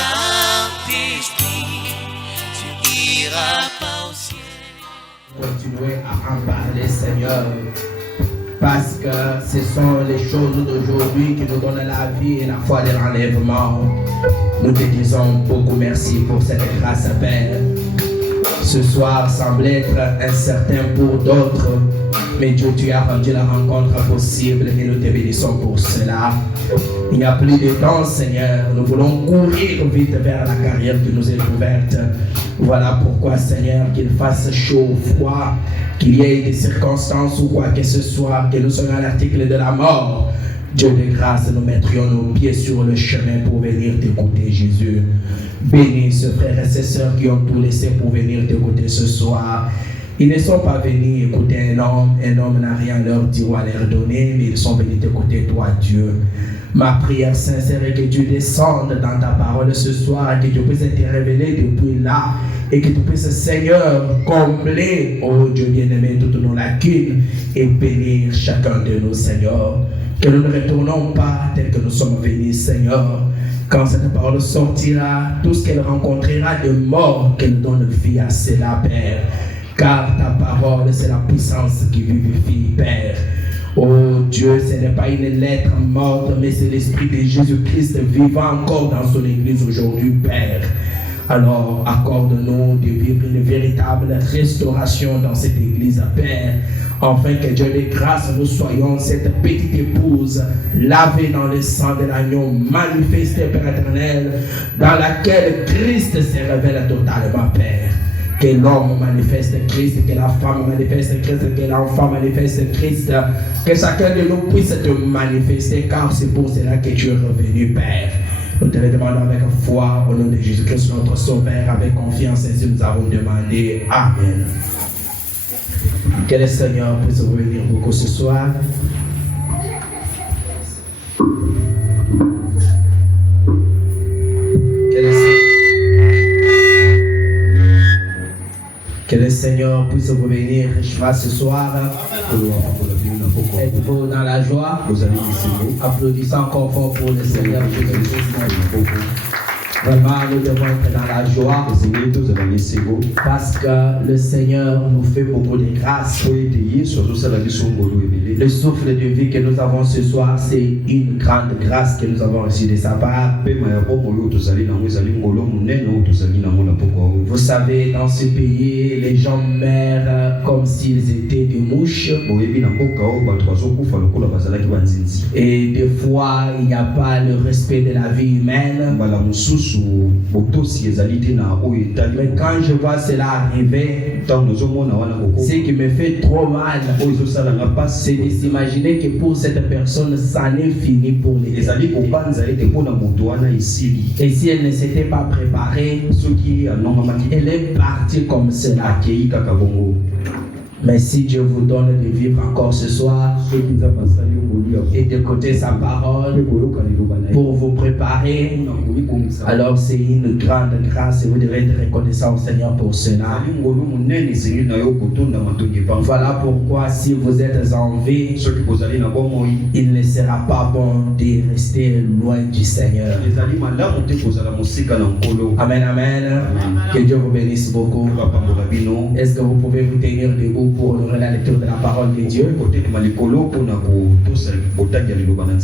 Saint-Esprit, tu iras pas au ciel. Continuez à en parler, Seigneur, parce que ce sont les choses d'aujourd'hui qui nous donnent la vie et la foi de l'enlèvement. Nous te disons beaucoup merci pour cette grâce, Père. Ce soir semble être incertain pour d'autres, mais Dieu, tu as rendu la rencontre possible et nous te bénissons pour cela. Il n'y a plus de temps, Seigneur. Nous voulons courir vite vers la carrière qui nous est ouverte. Voilà pourquoi, Seigneur, qu'il fasse chaud ou froid, qu'il y ait des circonstances ou quoi que ce soit, que nous soyons à l'article de la mort. Dieu de grâce, nous mettrions nos pieds sur le chemin pour venir t'écouter, Jésus. Bénis ces frères et ces sœurs qui ont tout laissé pour venir t'écouter ce soir. Ils ne sont pas venus écouter un homme n'a rien leur dit ou à leur donner, mais ils sont venus t'écouter toi, Dieu. Ma prière sincère est que tu descendes dans ta parole ce soir, que tu puisses te révéler depuis là, et que tu puisses, Seigneur, combler, oh Dieu bien-aimé, toutes nos lacunes, et bénir chacun de nous, Seigneur. Que nous ne retournons pas tel que nous sommes venus, Seigneur. Quand cette parole sortira, tout ce qu'elle rencontrera de mort, qu'elle donne vie à cela, Père. Car ta parole, c'est la puissance qui vivifie, Père. Oh Dieu, ce n'est pas une lettre morte, mais c'est l'Esprit de Jésus-Christ vivant encore dans son Église aujourd'hui, Père. Alors, accorde-nous de vivre une véritable restauration dans cette Église, Père. Afin que Dieu de grâce, nous soyons cette petite épouse lavée dans le sang de l'agneau, manifestée, Père éternel, dans laquelle Christ se révèle totalement, Père. Que l'homme manifeste Christ, que la femme manifeste Christ, que l'enfant manifeste Christ, que chacun de nous puisse te manifester, car c'est pour cela que tu es revenu, Père. Nous te le demandons avec foi, au nom de Jésus-Christ, notre Sauveur, avec confiance, ainsi nous avons demandé. Amen. Que le Seigneur puisse vous bénir beaucoup ce soir. Que le Seigneur puisse vous bénir ce soir. Êtes-vous dans la joie? Applaudissons encore fort pour le Seigneur Jésus-Christ. Vraiment, nous devons être dans la joie parce que le Seigneur nous fait beaucoup de grâce. Le souffle de vie que nous avons ce soir, c'est une grande grâce que nous avons reçue de sa part. Vous savez, dans ce pays, les gens meurent comme s'ils étaient des mouches. Et des fois, il n'y a pas le respect de la vie humaine. Mais quand je vois cela arriver, ce qui me fait trop mal, c'est de s'imaginer que pour cette personne, ça n'est fini pour les. Et si elle ne s'était pas préparée, elle est partie comme cela. Mais si Dieu vous donne de vivre encore ce soir et d'écouter sa parole pour vous préparer, alors c'est une grande grâce et vous devez être reconnaissant au Seigneur pour cela. Voilà pourquoi si vous êtes en vie, il ne sera pas bon de rester loin du Seigneur. Amen, amen. Que Dieu vous bénisse beaucoup. Est-ce que vous pouvez vous tenir debout pour honorer la lecture de la parole de Dieu?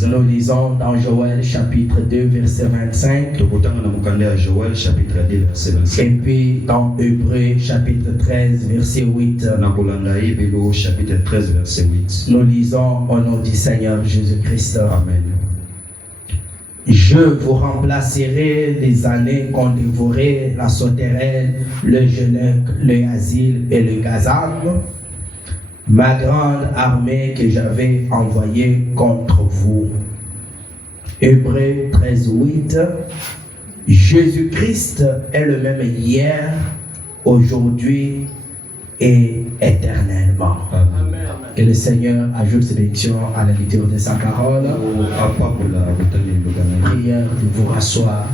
Nous lisons dans Joël chapitre 2 verset 25 et puis dans Hébreux chapitre 13 verset 8. Nous lisons au nom du Seigneur Jésus-Christ. Amen. Je vous remplacerai les années qu'ont dévoré la sauterelle, le genêt, le asile et le gazam, ma grande armée que j'avais envoyée contre vous. Hébreux 13:8. Jésus-Christ est le même hier, aujourd'hui et éternellement. Amen. Que le Seigneur ajoute ses bénédictions à la lecture de sa parole. Prière de vous rasseoir.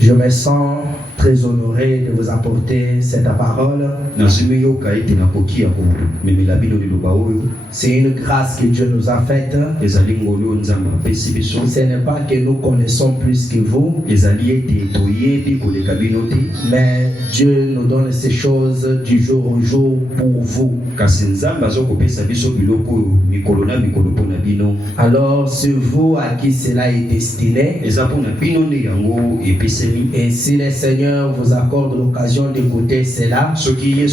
Je me sens très honoré de vous apporter cette parole. C'est une grâce que Dieu nous a faite. Ce n'est pas que nous connaissons plus que vous, mais Dieu nous donne ces choses du jour au jour pour vous. Alors, c'est vous à qui cela est destiné. Et si le Seigneur vous accorde l'occasion d'écouter cela, soyez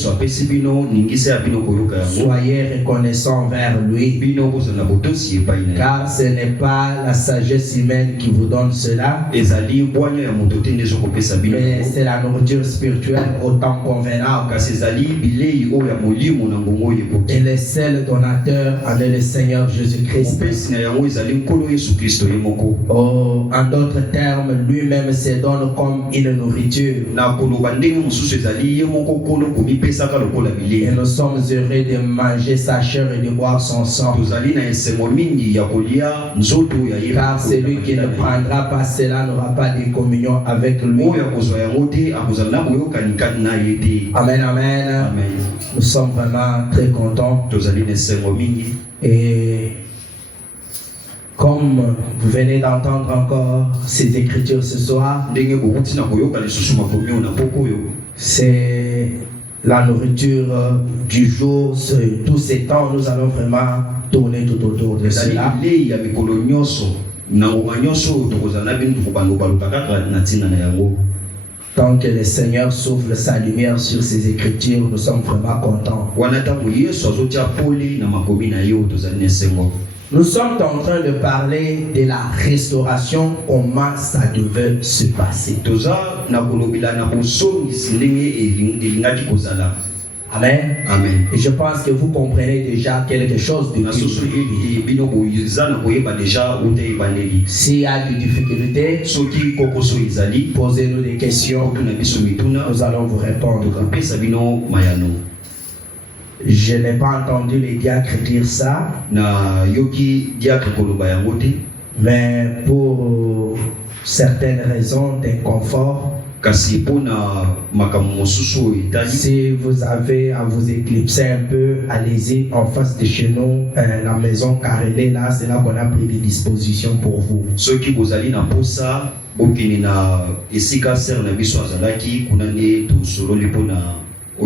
reconnaissants envers lui, car ce n'est pas la sagesse humaine qui vous donne cela, mais c'est la nourriture spirituelle au temps convenable. Et le seul donateur en est le Seigneur Jésus-Christ. Oh, en d'autres termes, lui-même se donne comme une nourriture. Et nous sommes heureux de manger sa chair et de boire son sang. Car celui qui ne prendra pas cela n'aura pas de communion avec lui. Amen, amen. Nous sommes vraiment très contents. Et comme vous venez d'entendre encore ces écritures ce soir, c'est la nourriture du jour. Tous ces temps, nous allons vraiment tourner tout autour de cela. Tant que le Seigneur souffle sa lumière sur ces écritures, nous sommes vraiment contents. Nous sommes en train de parler de la restauration, comment ça devait se passer. Amen. Amen. Et je pense que vous comprenez déjà quelque chose de s'il y a des difficultés, posez-nous des questions, nous allons vous répondre. Je n'ai pas entendu les diacres dire ça, mais pour certaines raisons d'inconfort, si vous avez à vous éclipser un peu, allez-y en face de chez nous, la maison Carrelé, là, c'est là qu'on a pris des dispositions pour vous.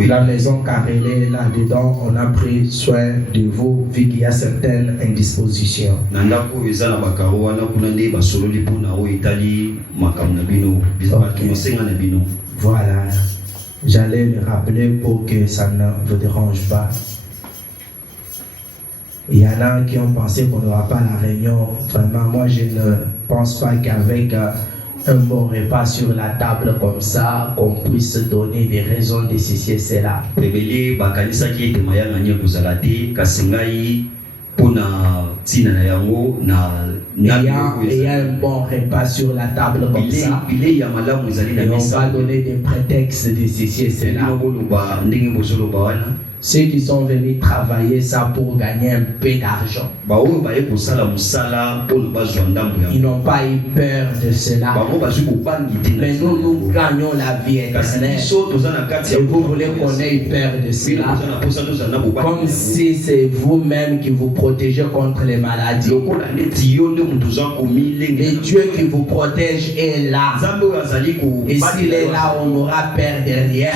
La maison Carrelé, là-dedans, on a pris soin de vous, vu qu'il y a certaines indispositions. Okay. Voilà. J'allais le rappeler pour que ça ne vous dérange pas. Il y en a qui ont pensé qu'on n'aura pas la réunion. Vraiment, moi, je ne pense pas qu'avec un bon repas sur la table comme ça, qu'on puisse donner des raisons de ceci et cela. Il y a un bon repas sur la table comme ça. Et on va donner des prétextes de ceci et cela. Ceux qui sont venus travailler ça pour gagner un peu d'argent, ils n'ont pas eu peur de cela. Mais nous gagnons la vie éternelle. Et vous voulez qu'on ait peur de cela, comme si c'est vous-même qui vous protégez contre les maladies. Et Dieu qui vous protège est là. Et s'il est là, on n'aura peur de rien.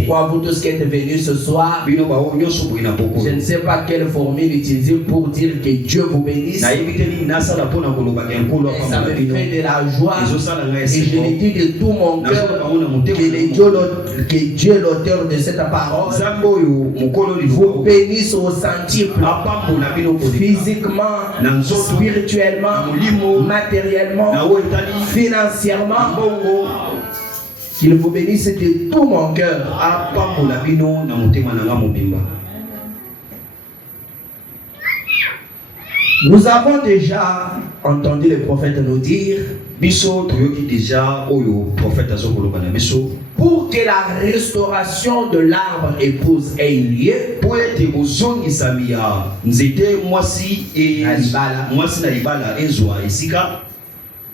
Pourquoi vous tous qui êtes venus ce soir, je ne sais pas quelle formule utiliser pour dire que Dieu vous bénisse. Et ça me fait de la joie. Et je le dis de tout mon cœur que Dieu, l'auteur de cette parole, vous bénisse au centuple, physiquement, spirituellement, matériellement, financièrement. Qu'il vous bénisse de tout mon cœur. Nous avons déjà entendu le prophète nous dire, pour que la restauration de l'arbre épouse ait lieu,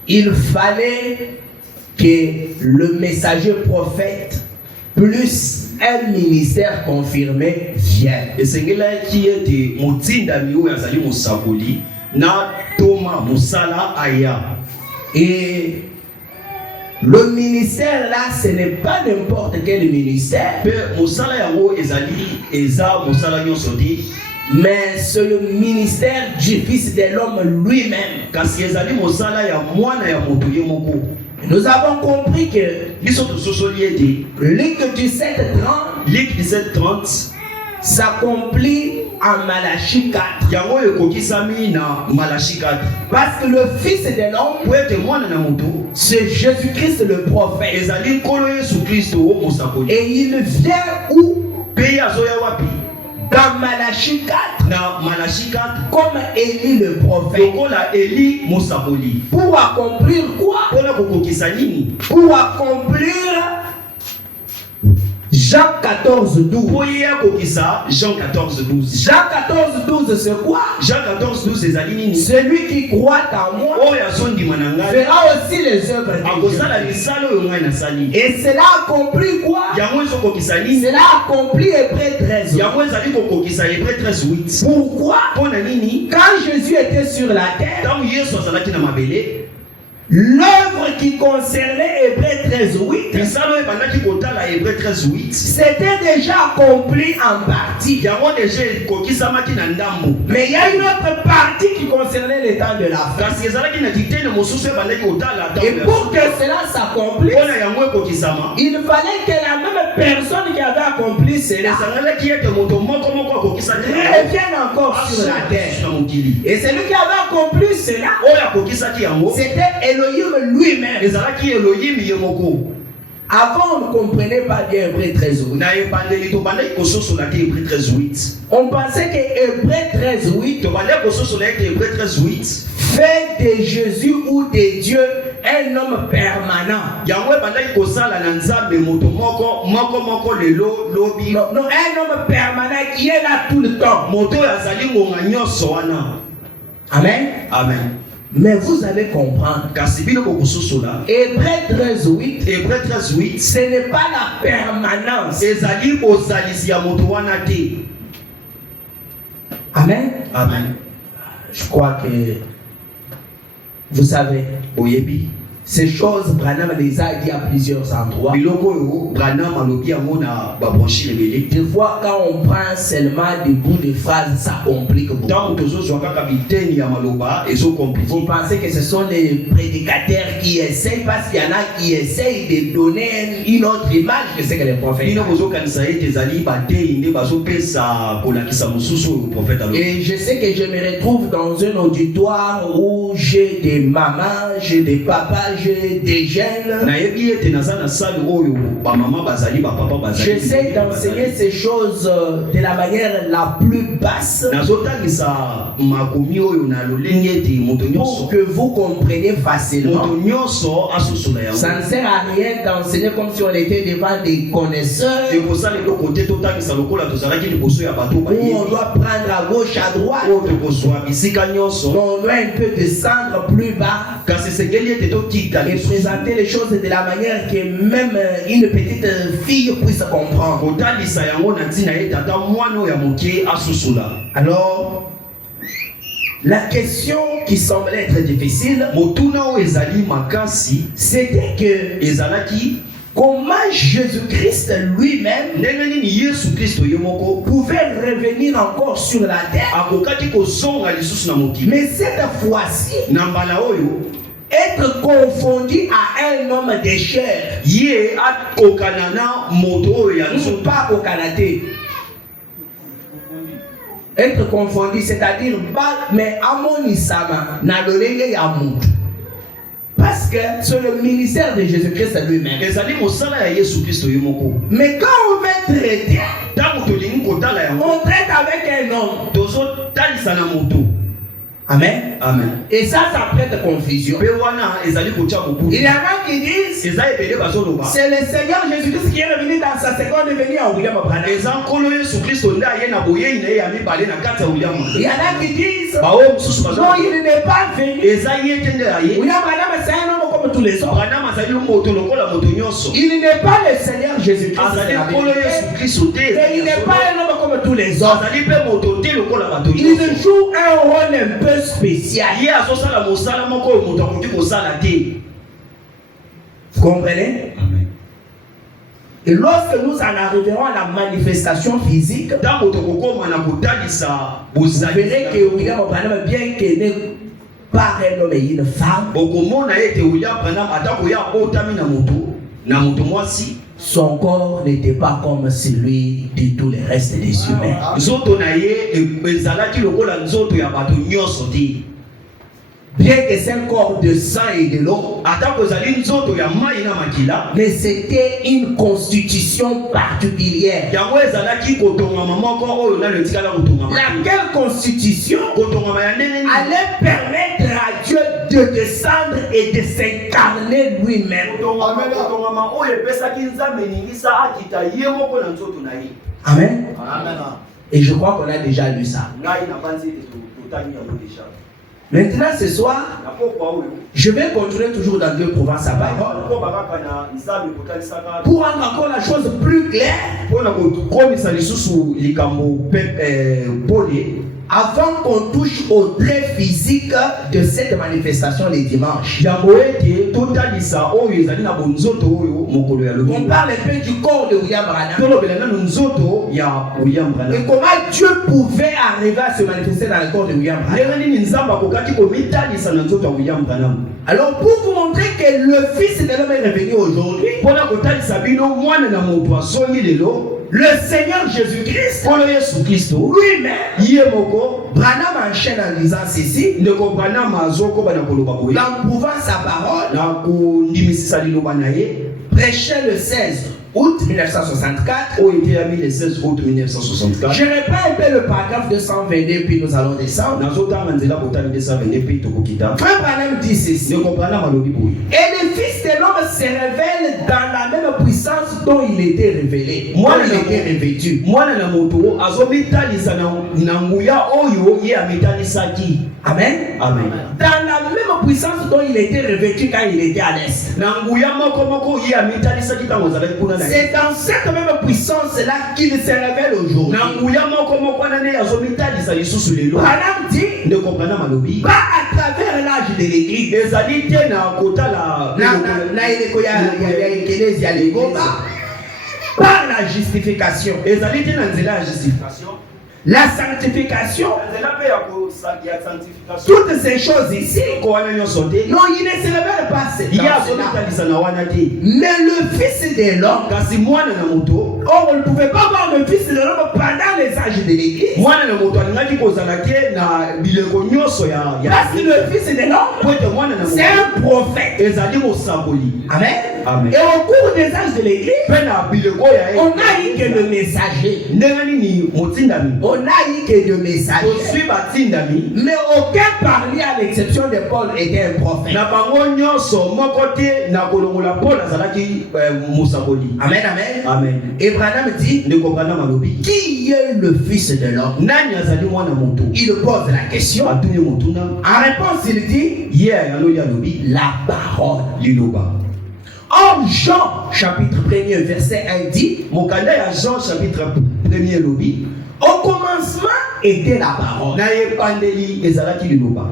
il fallait que le messager prophète plus un ministère confirmé vienne. Et c'est qui était Motinda Miou Yazali Moussakoli na Thomas Moussala Aya. Et le ministère là, ce n'est pas n'importe quel ministère. Moussala Yango Ezali Eza Moussala Nyosodi. Mais c'est le ministère du Fils de l'homme lui-même. Kasi Ezali Moussala ya mwana ya moto ye moko. Nous avons compris que Luc 17:30 s'accomplit en Malachie 4. Parce que le Fils de l'homme, c'est Jésus-Christ le prophète. Et il vient où? Dans Malachie 4, comme Élie le prophète. Pour accomplir quoi? Pour accomplir Jean 14:12. Jean 14:12. Jean 14:12, c'est quoi? Jean 14:12, c'est Alinini. Celui qui croit en moi fera aussi les œuvres de Dieu. Et cela accomplit quoi? Cela accomplit Hébreux 13. Pourquoi? Quand Jésus était sur la terre, l'œuvre qui concernait Hébreux 13:8 c'était déjà accompli en partie. Mais il y a une autre partie qui concernait le temps de la fin. Et pour que cela s'accomplisse, il fallait que la même personne qui avait accompli cela revienne encore sur la terre. Et celui qui avait accompli cela, c'était Elohim lui-même. Avant, on ne comprenait pas bien Hébreux 13:8. On pensait que Hébreux 13:8 fait de Jésus ou de Dieu un homme permanent. Non, un homme permanent qui est là tout le temps. Amen. Amen. Mais vous allez comprendre. Hébreux 13:8, ce n'est pas la permanence. Amen. Amen. Je crois que vous savez. Ces choses, Branham les a dit à plusieurs endroits. Des fois, quand on prend seulement des bouts de phrases, ça complique beaucoup. Vous pensez que ce sont les prédicateurs qui essayent, parce qu'il y en a qui essayent de donner une autre image de ce que les prophètes. Et je sais que je me retrouve dans un auditoire où j'ai des mamans, j'ai des papas, j'ai des jeunes. J'essaie d'enseigner ces choses de la manière la plus basse pour que vous compreniez facilement. Ça ne sert à rien d'enseigner comme si on était devant des connaisseurs, où on doit prendre à gauche, à droite, on doit un peu descendre plus bas et présenter les choses de la manière que même une petite fille puisse comprendre. Alors, la question qui semblait être difficile, c'était que comment Jésus-Christ lui-même pouvait revenir encore sur la terre, mais cette fois-ci être confondu à un homme de chair. Pas au Canada. Être confondu, c'est-à-dire, mais à mon isama, parce que c'est le ministère de Jésus-Christ lui-même. Mais quand on veut traiter, on traite avec un homme. Amen. Amen. Et ça prête confusion. Pe wana ezali kocha mobu. Il y en a qui disent Ezali ebele bazoloba. c'est le Seigneur Jésus-Christ qui est revenu dans sa seconde venue à William Branham. Ezan kolo Yesu Kristo nda ye na boye ina ya mibale na kati ya William. Il y en a qui disent Ba o mususu non, bazoloba. il n'est pas venu. Ezali yetende ya ye. William Branham c'est un homme comme tous les autres. Branham azali moto lokola moto nyonso. Il n'est pas le Seigneur Jésus-Christ. Azali c'est la kolo vérité. Yesu Kristo te. Mais il n'est pas un homme comme tous les autres. Azali pe moto te lokola bato Il nyonso. joue un rôle un peu spécial. Ye azosala mosala moko moto akoki kosala te. Vous comprenez? Amen. Et lorsque nous en arriverons à la manifestation physique, Tango tokokoma na kotalisa vous bozali. verrez que William Branham, bien qu'il n'est pas un homme et une femme, Okomona ete William Branham atako ya otami na moto mwasi. son corps n'était pas comme celui de tous les restes des humains. Nzoto na ye ezalaki lokola nzoto ya bato nyonso te. Bien que c'est un corps de sang et de l'eau, Atako ezali nzoto ya mai na makila. mais c'était une constitution particulière. Yango ezalaki kotongama moko oyo na letikala kotongama. Laquelle constitution Kotongama ya ndenge nini? allait permettre à Dieu de descendre et de s'incarner lui-même. Kotongama oyo epesaki nzambe ningisa akita ye moko na nzoto na ye. Amen. Amen. Et je crois qu'on a déjà lu ça. Ngai na banzi ete totani yango déjà. Maintenant, ce soir, Na pokwa oyo. je vais continuer toujours dans 2 Provinces à parole Ko bakaka na nzambe kotalisaka. pour rendre encore la chose plus claire Pona kokomisa lisusu likambo pole. avant qu'on touche au trait physique de cette manifestation les dimanches. Yango ete totalisa oyo ezali na bonzoto oyo mokolo ya On lobi. parle un peu du corps de William Branham Tolobela nanu nzoto ya William et Branham. comment Dieu pouvait arriver à se manifester dans le corps de William Branham. Ndenge nini nzambe akokaki komitalisa na nzoto ya William Branham. Alors pour vous montrer que le Fils de l'homme est revenu aujourd'hui, Pona kotalisa bino mwana na moto asongi lelo. le Seigneur Jésus-Christ Kolo Yesu Kristo lui-même, ye moko Branham enchaîne en disant ceci, ndeko Branham azoko bana koloba boye. en pouvant sa parole, Na kondimisisa liloba na ye prêchait le 16 août 1964. oyo eteyami le 16 août 1964. Je reprends un peu le paragraphe 222 puis nous allons descendre. Nazotanga nzela kotali nde 122 mpe tokokita. Frère Branham dit ceci. Ndeko Branham alobi boye. Et le Fils de l'homme se révèle dans la même puissance dont il était révélé, dont il était revêtu. Mwana na moto azomitalisa na nguya oyo ye amitalisaki. Amen. Amen. Dans la même puissance dont il était revêtu quand il était à l'est. Na nguya moko ye amitalisaki ntango azalaki kuna na ye. C'est dans cette même puissance-là qu'il se révèle aujourd'hui. Na nguya moko wana nde azomitalisa lisusu lelo. Branham dit, Ndeko Branham alobi. pas à travers l'âge de l'église. Ezali te na kotala Na eleko ya ekelezi ya Lingomba, par la justification. ezali te na nzela ya justification. La sanctification, Nzela pe ya sanctification. toutes ces choses ici, Ko wana nyonso te. non, il ne se révèle pas. Ye dans cela. azomitalisa na wana te. Mais le Fils de l'homme, Kasi mwana na moto or on ne pouvait pas voir le Fils de l'homme pendant les âges de l'église. mwana na moto alingaki kozala te na bileko nyonso ya Parce que le Fils de l'homme, po ete mwana na c'est moto un prophète. ezali mosakoli. Amen. Amen. Et au cours des âges de l'église, Mpe na bileko ya on a eu que le messager. ndenge nini motindami On a eu que le messager. tosui batindami Mais aucun parmi, à l'exception de Paul, était un prophète. na bango nyonso moko te na kolongola Paul azalaki mosakoli. Amen, amen. Amen. Et Branham dit, Ndeko Branham alobi qui est le Fils de l'homme? nani azali mwana moto Il pose la question. atuni motuna En réponse, il dit, ye aloli alobi la parole. liloba. Or, Jean, chapitre 1er, verset 1 dit, Mokanda ya Jean chapitre 1er lobi au commencement était la parole. na epandeli ezalaki liloba.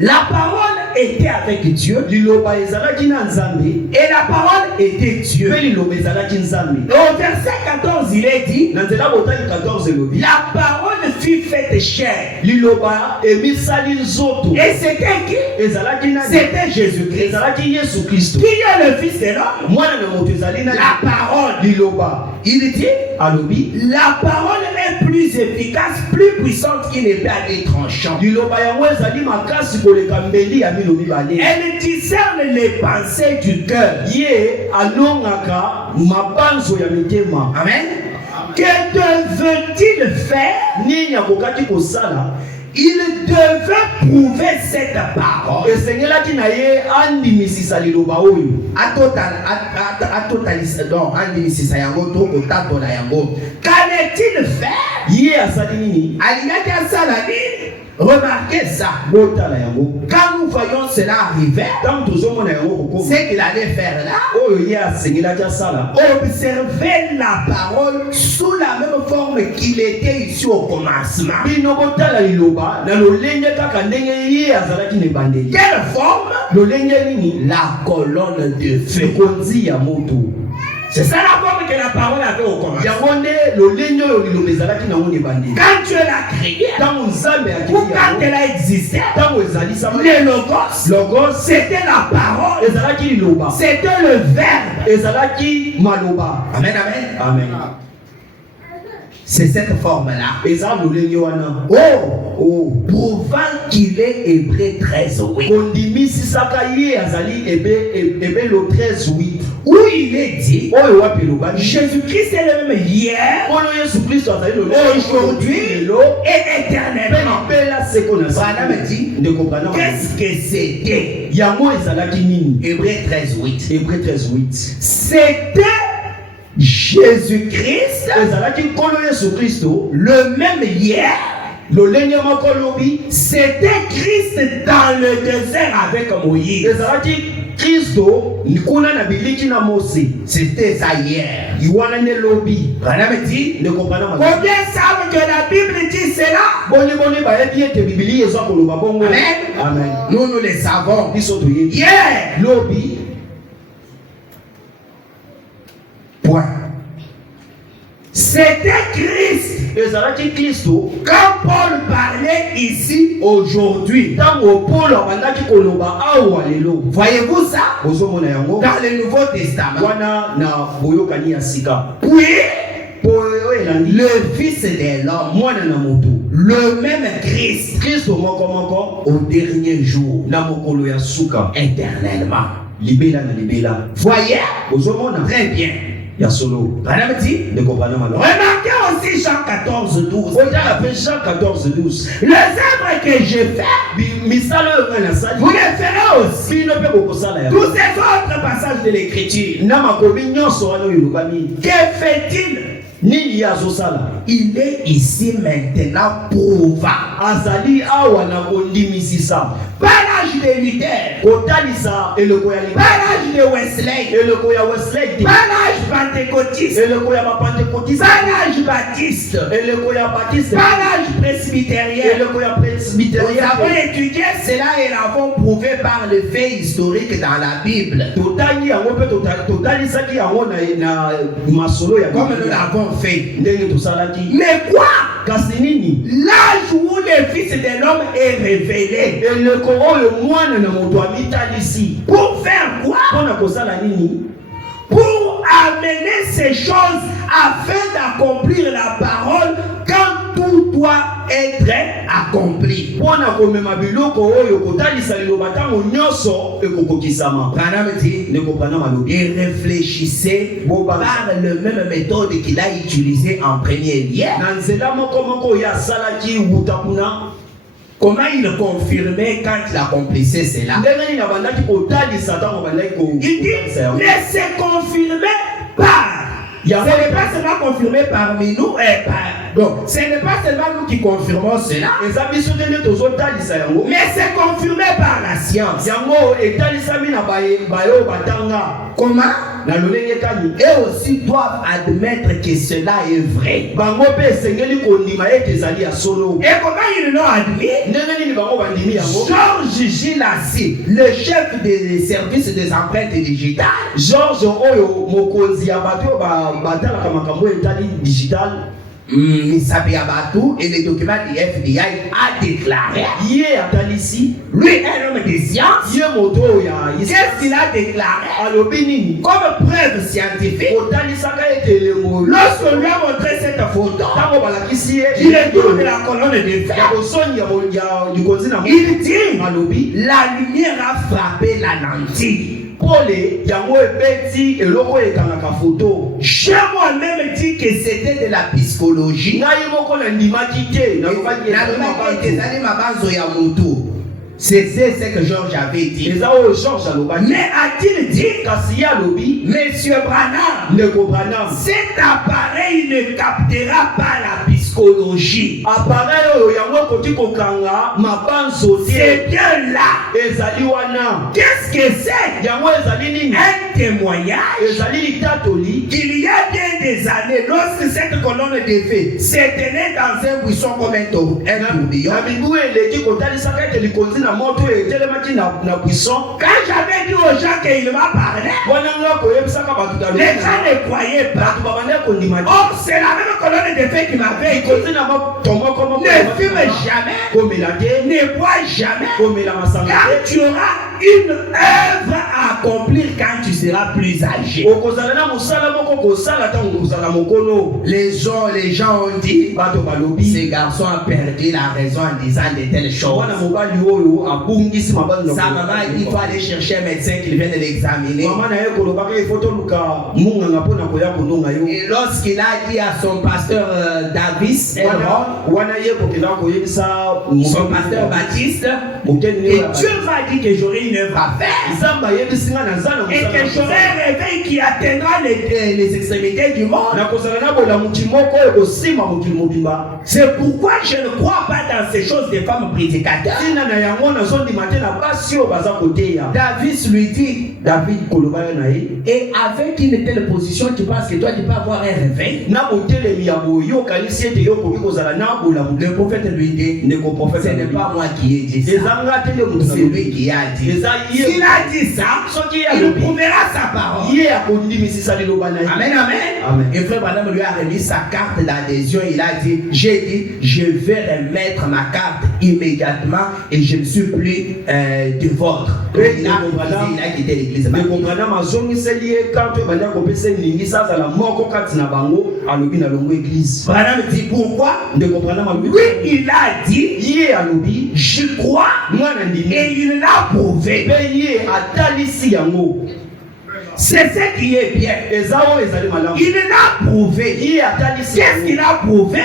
La parole était avec Dieu Liloba ezalaki na nzambe et la parole était Dieu. mpe liloba ezalaki nzambe. Et au verset 14, il est dit, Na nzela botaki 14 elobi la parole fut faite chair. liloba emisali nzoto Et c'était qui? ezalaki nani? C'était Jésus-Christ. ezalaki Yesu Kristo. Qui est le Fils de l'homme? Mwana na moto ezali nani? La parole. Liloba Il dit, alobi la parole est plus efficace, plus puissante qu'il n'est pas des tranchants. liloba yango ezali makasi koleka mbeli ya mino mibale. Elle discerne les pensées du cœur. Ye alongaka mabanzo ya mitema. Amen. Que veut-il faire? Nini akokaki kosala? il devait prouver cette parole. esengelaki na ye andimisisa liloba oyo andimisisa yango to kotatola yango. Qu'allait-il faire? ye asali nini Alingaki asala nini? Remarquez ça. botala yango Quand nous voyons cela arriver, ntango tozomona yango kokoma ce qu'il allait faire là, oyo ye asengelaki asala observer la parole sous la même forme qu'il était ici au commencement. bino botala liloba na lolenge kaka ndenge ye azalaki na ebandeli. Quelle forme? lolenge nini La colonne de feu. konzi ya moto. C'est ça la forme que la parole avait au commencement. yango nde lolenge oyo liloba ezalaki nango na ebandeli. Quand Dieu l'a créé, ntango nzambe ou akei quand yango elle a existé, ntango ezalisama le logos, logos c'était la parole, ezalaki liloba c'était le verbe. ezalaki maloba. Amen, amen. amen. C'est cette forme-là. eza lolenge wana Oh, prouvant qu'il est Hébreu 13, oui. kondimisisaka ye azali ebe lo 13:8 Où il est dit, oyo wapi elobani Jésus-Christ est le même hier, oyo yesu kristo azali aujourd'hui lelo et éternellement. mpela seko na Branham dit, ndeko Branham qu'est-ce que c'était? yango ezalaki nini Hébreu 13, 8. Hébreu 13:8 C'était Jésus-Christ, ezalaki nkolo yesu kristo le même hier. lolenge moko lobi C'était Christ dans le désert avec Moïse. ezalaki kristo kuna na biliki na mose. C'était ça hier. iwana nde lobi Branham dit, ndeko Branham combien savent que la Bible dit cela? boni bayebi ete bibili eza koloba bongo. Amen. amen. Nous le savons. biso toyebi Hier. lobi Point. C'était Christ. ezalaki kristo Quand Paul parlait ici aujourd'hui, ntango polo abandaki koloba awa lelo. voyez-vous ça? ozomona yango Dans le Nouveau Testament. wana na boyokani ya sika Puis, po oyo elandi le Fils de l'homme, mwana na moto le même Christ, kristo moko au dernier jour, na mokolo ya suka éternellement. libela na libela. Voyez? ozomona Très bien. ya solo Branham dit, ndeko Branham alo remarquez aussi Jean 14, 12. otala mpe Jean 14:12 Les œuvres que je fais, misala oyo ngai nasali vous les ferez aussi. bino mpe bokosala yango. Tous ces autres passages de l'écriture. na makomi nyonso wana oyo elobami Que fait-il? nini ye azosala. Il est ici maintenant prouvant. azali awa na kondimisisa Pas l'âge de Luther, kotalisa eloko ya pas l'âge de Wesley, eloko ya Wesley te, pas l'âge pentecôtiste, eloko ya bapentekotiste, pas l'âge baptiste, eloko ya batiste, pas l'âge presbytérien. eloko ya Nous presbytérien. avons étudié cela et l'avons prouvé par le fait historique dans la Bible. totangi yango mpe totalisaki yango na masolo ya Comme nous l'avons fait. ndenge tosalaki. Mais quoi? kasi nini L'âge où le Fils de l'homme est révélé. eloko oyo mwana na moto amitalisi Pour faire quoi? mpona kosala nini Pour amener ces choses afin d'accomplir la parole quand tout doit être accompli. mpona komema biloko oyo kotalisa liloba ntango nyonso ekokokisama. Branham dit, ndeko Branham alobi il réfléchissait par la même méthode qu'il a utilisée en premier lieu. na nzela moko oyo asalaki wuta kuna. Comment il confirmait quand il accomplissait cela? ndenge nini abandaki kotalisa ntango abandaki Il dit, laissez confirmer par. Ce n'est pas seulement confirmé parmi nous, donc ce n'est pas seulement nous qui confirmons cela, eza biso te nde tozotalisa yango, mais c'est confirmé par la science. yango etalisami na bayo batanga Comment? na lolenge kani. Eux aussi doivent admettre que cela est vrai. bango mpe esengeli kondima ete ezali ya solo. Et comment ils l'ont admis? ndenge nini bango bandimi yango. Georges Gilassi, le chef des services des empreintes digitales, George oyo mokonzi ya bato oyo batalaka makambo oyo etali digital, Misabi Abatou et les documents du FBI a déclaré, ye atalisi lui un homme de science, ye moto oyo ya qu'est-ce qu'il a déclaré alobi nini comme preuve scientifique? otalisaka ete elembo Lorsqu'on lui a montré cette photo, ntango balakisi ye il est tour de la colonne de ya fer. bosoni ya likonzi na Il dit, alobi la lumière a frappé la lentille. pole yango ebeti eloko ekangaka photo. J'ai moi-même dit que c'était de la psychologie. Ngai moko na ndimaki te na lobaki ezali mabanzo ya mutu. C'est ce que Georges avait dit. Mais a-t-il dit, Monsieur Branham, cet appareil ne captera pas la psychologie. C'est bien là. Qu'est-ce que c'est? Un témoignage qu'il y a bien des années, lorsque cette colonne de feu se tenait dans un buisson comme un tourbillon. Quand j'avais dit aux gens qu'il m'a parlé, les gens ne croyaient pas. Or, c'est la même colonne de feu qui m'avait dit, ne fume jamais, ne bois jamais, car tu auras une œuvre à accomplir quand tu seras plus âgé. Les gens ont dit, ce garçon a perdu la raison en disant de telles choses. Sa maman il faut aller chercher un médecin qui vienne l'examiner. Et lorsqu'il a dit à son pasteur Davis, son pasteur Baptiste, et Dieu m'a dit que j'aurai une œuvre à faire et que j'aurai un réveil qui atteindra les extrémités du monde. C'est pourquoi je ne crois pas dans ces choses des femmes prédicateurs. Davis lui dit, et avec une telle position, tu penses que toi tu peux avoir un réveil? Le prophète lui dit, ce n'est pas moi qui ai dit ça, c'est lui qui a dit. S'il a dit ça, il prouvera sa parole. Amen, amen. Et frère Branham lui a remis sa carte d'adhésion. Il a dit, j'ai dit, je vais remettre ma carte immédiatement et je ne suis plus de votre. Il a quitté l'église. Branham dit pourquoi? Oui, il a dit, je crois et il l'a prouvé. C'est ce qui est bien. Il l'a prouvé. Qu'est-ce qu'il a prouvé?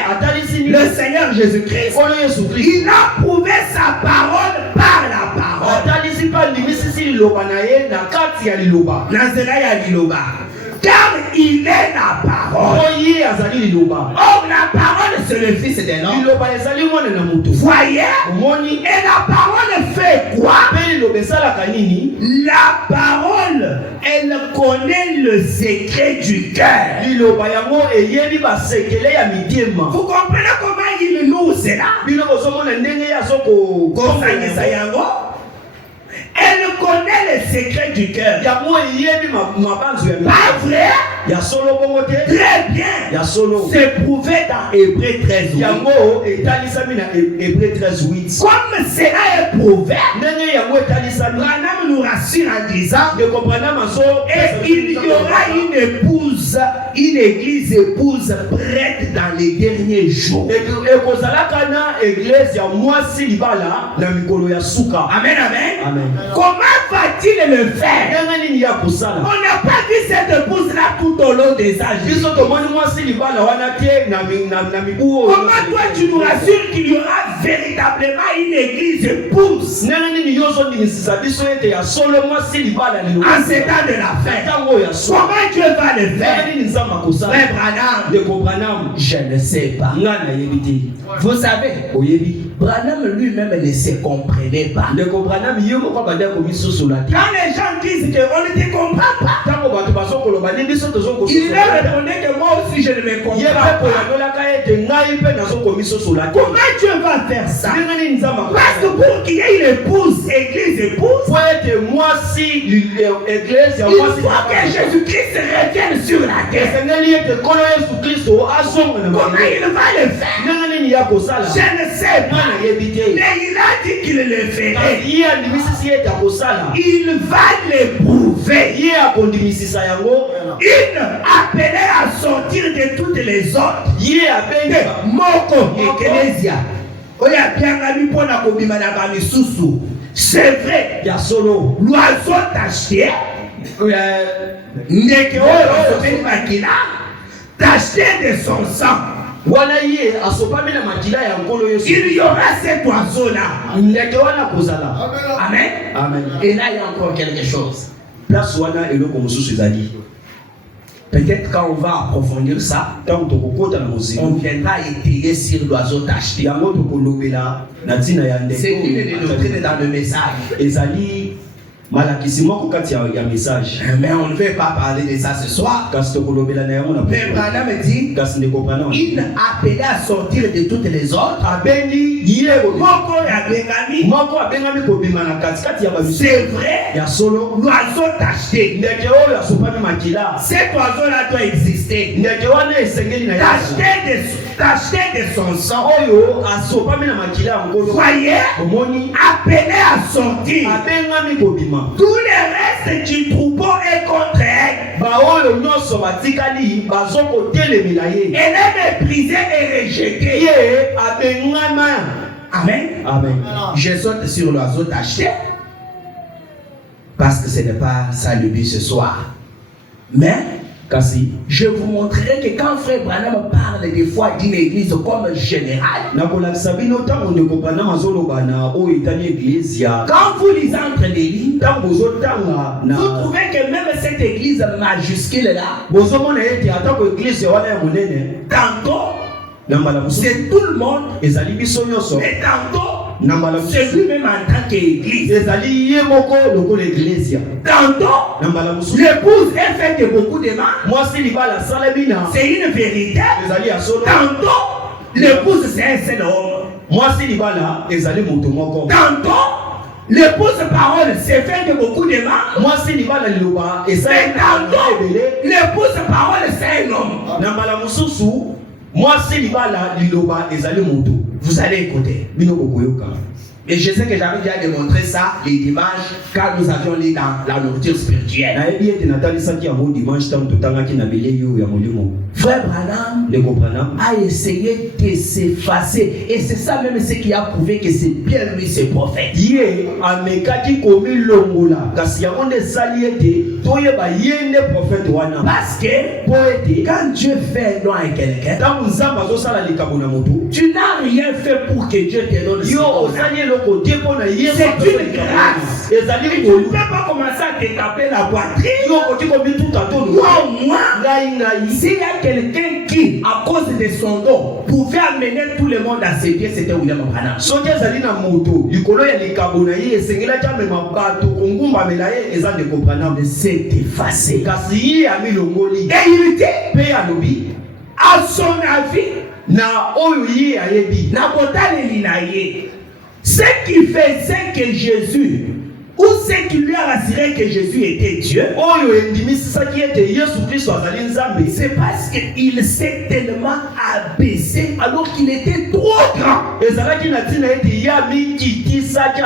Le Seigneur Jésus-Christ. Il a prouvé sa parole par la parole. Car il est la parole. Or la parole c'est le Fils de l'homme. Voyez. Et la parole fait quoi? La parole, elle connaît le secret du cœur. Vous comprenez comment il nous cela? Elle connaît le secret du cœur. Pas vrai? Très bien. C'est prouvé dans Hébreux 13. Comme cela est prouvé, Branham nous rassure en disant, et il y aura une épouse, une église épouse prête dans les derniers jours. Amen, amen. Comment va-t-il le faire? On n'a pas vu cette épouse-là tout au long des âges. Comment toi tu nous rassures qu'il y aura véritablement une église épouse en ces temps de la fête? Comment Dieu va le faire? Frère Branham, je ne sais pas. Vous savez, Branham lui-même ne se comprenait pas. Quand les gens disent qu'on ne te comprend pas, il leur répondait que moi aussi je ne me comprends pas. Comment Dieu va faire ça? Parce que pour qu'il y ait une épouse, église épouse, il faut que Jésus-Christ revienne sur la terre. Comment il va le faire? Je ne sais pas. Mais il a dit qu'il le ferait. Il va l'éprouver. Une appelée à sortir de toutes les autres. Moko Ecclesia. C'est vrai. L'oiseau taché ndeke oyo osopeli makila taché de son sang. Wana ye asopami na makila ya nkolo Yesu. Il y aura cet oiseau là. Ndeke wana kozala. Amen. Amen. Et là il y a encore quelque chose. Place wana eloko mosusu ezali. Peut-être quand on va approfondir ça, Tant tokokota na mozima. on viendra étayer sur l'oiseau tacheté. Yango tokolobela na tina ya ndeke. C'est une des doctrines dans le message. Ezali malakisi moko kati ya message. Mais on ne veut pas parler de ça ce soir. Kasi tokolobela na yango na Mais Branham dit, kasi ndeko Branham. il appelait à sortir de toutes les autres. Abengi yebo. Moko ya bengami. Moko abengami kobima na kati ya babiso. C'est vrai. Ya solo. L'oiseau tacheté. Ndeke oyo asopami makila. Cet oiseau-là doit exister. Ndeke wana esengeli na Yesu. Tacheté de son sang. Oyo asopami na makila ya ngolo. Voyez, Omoni appelé à sortir. abengami kobima. Tout le reste du troupeau est contre elle. Ba oyo nyonso batikali bazokotelemela ye. Elle est méprisée et rejetée. Ye abengama. Amen. Amen. Je saute sur l'oiseau tacheté parce que ce n'est pas ça le but ce soir. Mais Kasi je vous montrerai que quand frère Branham parle des fois d'une église comme générale, nakolakisa bino ntango ndeko Branham azoloba na oyo etali église ya quand vous lisez entre les lignes, ntango bozotanga vous na trouvez que même cette église majuscule là, bozomona ete atako église wana ya monene tantôt na mbala mosusu c'est tout le monde, ezali biso nyonso mais tantôt na mbala c'est mosusu lui-même en tant qu'église. ezali ye moko lokola église ya Tantôt, na mbala mosusu l'épouse est faite de beaucoup de mal. mwasi libala asalemi na C'est une vérité. ezali ya solo. Tantôt, l'épouse c'est un seul homme. Mwasi libala ezali moto moko. Tantôt, l'épouse parole c'est fait de beaucoup de mal. Mwasi libala liloba Mais ezali tantôt, ebele. l'épouse parole c'est un homme. Na mbala mosusu mwasi libala liloba ezali moto. Vous allez écouter. Bino kokoyoka. Et je sais que j'avais déjà démontré ça les dimanches quand nous avions lu dans la nourriture spirituelle. nayebi ete natalisaki yango dimanche ntango totangaki na bilei oyo ya molimo. Frère Branham Ndeko Branham a essayé de s'effacer. Et c'est ça même ce qui a prouvé que c'est bien lui ce prophète. ye amekaki komilongola kasi yango nde esali ete toyeba ye nde prophète wana. Parce que Po ete quand Dieu fait un don à quelqu'un, ntango nzambe azosala likambo na motu tu n'as rien fait pour que Dieu te donne ce yo don. osali eloko te mpo na ye C'est une grâce. ezali Tu ne peux pas commencer à te taper la poitrine. yo okoki komituta to Moi, ngai s'il y a quelqu'un qui, à cause de son don, pouvait amener tout le monde à ses pieds, c'était William Branham. soki ezali na moto likolo ya likambo na ye esengelaki amema bato kongumbamela ye eza ndeko Branham. C'est effacé. kasi ye amilongoli Et il dit, mpe alobi à son avis, na oyo ye ayebi na botaleli na ye, ce qui faisait que Jésus, ou ce qui lui a rassuré que Jésus était Dieu, oyo endimisisaki ete yesu kristo azali nzambe c'est parce qu'il s'est tellement abaissé alors qu'il était trop grand. ezalaki na ntina ete ye amikitisaki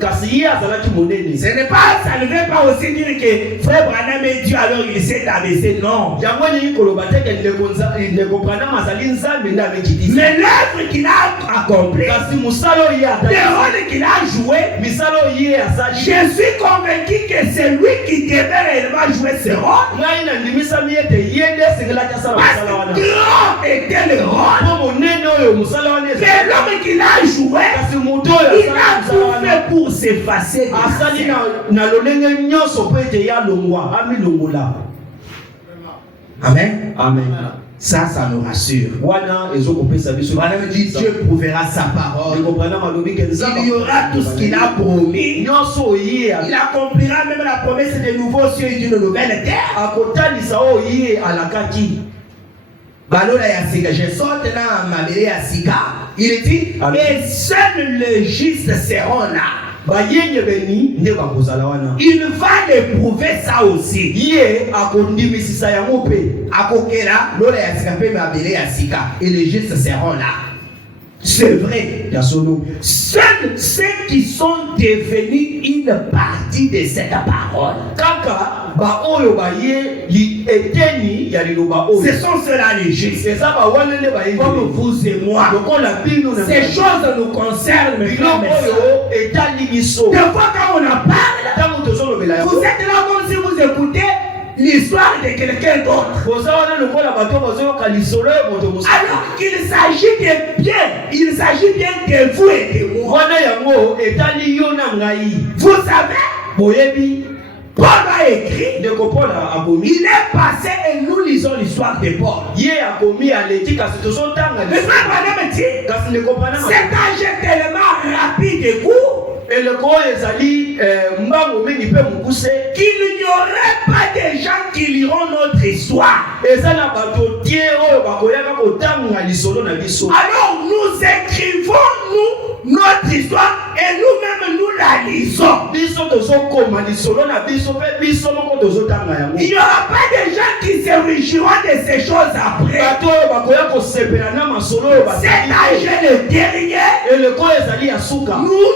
kasi ye azalaki monene. Ce n'est pas, ça ne veut pas aussi dire que frère Branham est Dieu alors il s'est abaissé, non. yango elingi koloba te ke ndeko Branham azali nzambe nde amikitisa Mais l'œuvre qu'il a accomplie, kasi mosala oyo ye le atali rôle qu'il a joué, misala oyo ye asali je suis convaincu que c'est lui qui devait réellement jouer ce rôle. ngai nandimisami ete ye nde esengelaki asala Parce mosala wana que grand était le rôle. mpo monene oyo mosala wana Mais l'homme qu'il a joué, kasi moto oyo il a asala mosala tout wana fait pour s'effacer. asali na lolenge nyonso mpo ete ye alongwa amilongola. Amen. Amen. Ça nous rassure. wana ezokopesa biso Branham dit Dieu prouvera sa parole. ndeko Branham alobi ke Il y aura tout ce qu'il a promis. nyonso ye Il accomplira même la promesse de nouveaux cieux et d'une nouvelle terre. akotalisa oyo ye alakaki. Balola ya sika, je saute na mabele ya sika. Il dit, Amen. et seuls les justes seront là. bayengebeni nde bakozala wana. Il va l'éprouver ça aussi. ye akondimisisa yango mpe Akokela, lola ya sika pe mabele ya sika. Et les justes seront là. C'est vrai. ya solo. Seuls ceux qui sont devenus une partie de cette parole, kaka baoyo baye eteni ya liloba oyo ce sont ceux-là les justes. eza bawana nde Comme bayengebeni vous et moi. lokola bino na Ces choses nous concernent, mes frères, biloko mes sœurs. oyo etali biso Des fois, quand on en parle, ntango tozolobela vous yango êtes là comme si vous écoutez l'histoire de quelqu'un d'autre. Alors qu'il s'agit bien de vous et de moi. Vous savez, Paul a écrit, il est passé et nous lisons l'histoire de Paul. Le frère Branham dit, cet âge est tellement rapide et court qu'il n'y aurait pas de gens qui liront notre histoire. Alors nous écrivons notre histoire et nous-mêmes nous la lisons. Il n'y aura pas de gens qui se réjouiront de ces choses après. Cet âge est le dernier.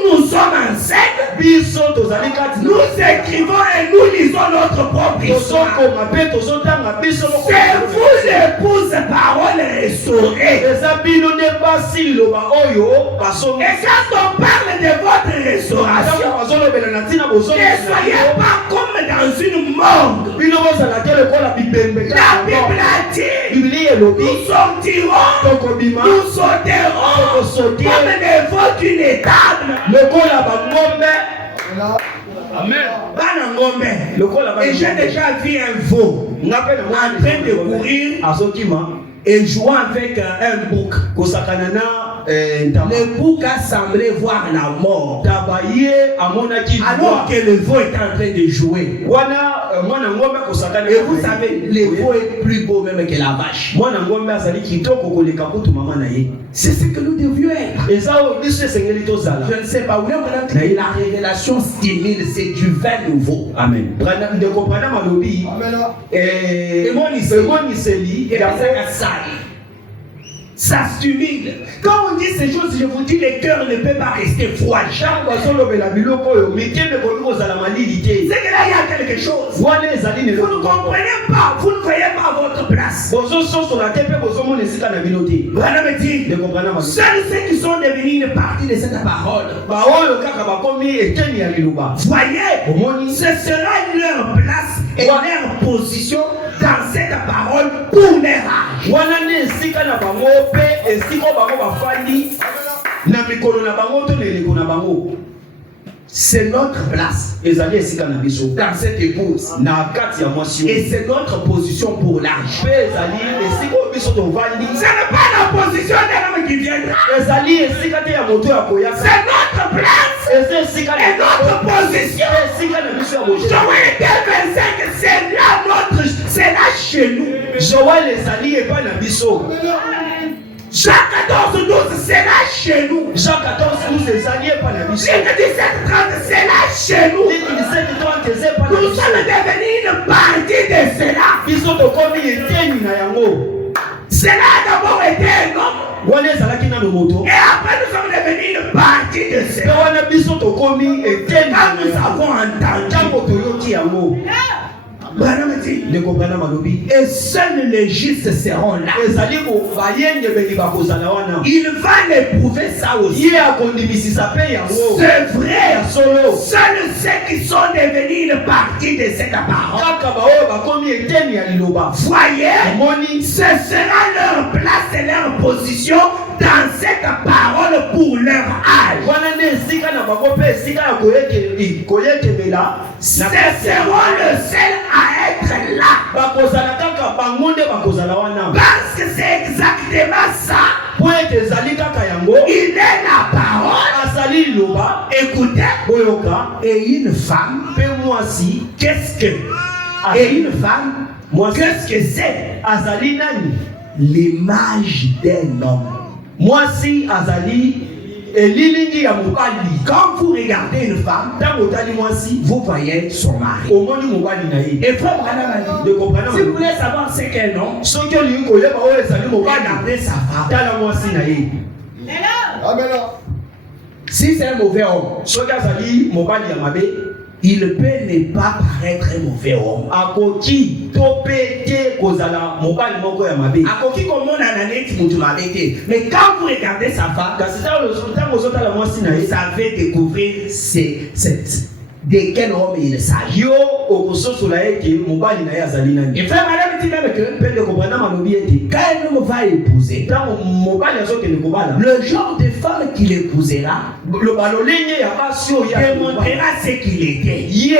Nous sommes en scène. Nous écrivons et nous lisons notre propre histoire. C'est vous l'épouse parole restaurée. Et quand on parle de votre restauration, ne soyez pas comme dans une morgue. La Bible a dit, nous sortirons, nous sauterons comme des veaux d'une étable. Amen. Et j'ai déjà vu un veau en train de courir et jouant avec un bouc. Le bouc a semblé voir la mort alors que le veau est en train de jouer. Et vous savez, le veau est plus beau même que la vache. C'est ce que nous devions être. Je ne sais pas où la révélation stimule, c'est du vin nouveau. Amen. Et mon ça stimule. Quand on dit ces choses, je vous dis, le cœur ne peut pas rester froid. C'est que là, il y a quelque chose. Vous ne comprenez pas, vous ne voyez pas votre place. Branham dit, seuls ceux qui sont devenus une partie de cette parole, voyez, ce sera leur place et leur position dans cette parole pour leur âge. C'est notre place dans cette épouse. Et c'est notre position pour l'âge. Ce n'est pas la position d'un homme qui viendra. C'est notre place et notre position. Joël 25, c'est là chez nous. Jacques 14, 12, c'est là chez nous. Jacques 14, 12, c'est là chez nous. Nous sommes devenus une partie de cela. Cela a d'abord été un homme. Et après nous sommes devenus une partie de cela. Quand nous avons entendu. Branham dit, et seuls les justes seront là. Il va l'éprouver ça aussi. C'est vrai. Seuls ceux qui sont devenus une partie de cette parole. Voyez, ce sera leur place et leur position dans cette parole pour leur âge. Ce seront le seul à être là. Parce que c'est exactement ça. Il est la parole. Écoutez. Et une femme. Qu'est-ce que? Et une femme. Qu'est-ce que c'est? L'image d'un homme. Quand vous regardez une femme, vous voyez son mari. Et frère Branham a dit, si vous voulez savoir ce qu'est un homme, regardez sa femme. Si c'est un mauvais homme, il peut ne pas paraître un mauvais homme. Mais quand vous regardez sa femme, vous savez découvrir cette de quel homme il s'agit. Yo okososola ete mobali na ye azali nani. Et frère madame dit même que Pe de comprendre malobi ete quand un homme va épouser, tango mobali azokende kobala le genre de femme qu'il épousera le balolenge ya basi oyo ya démontrera ce qu'il était. ye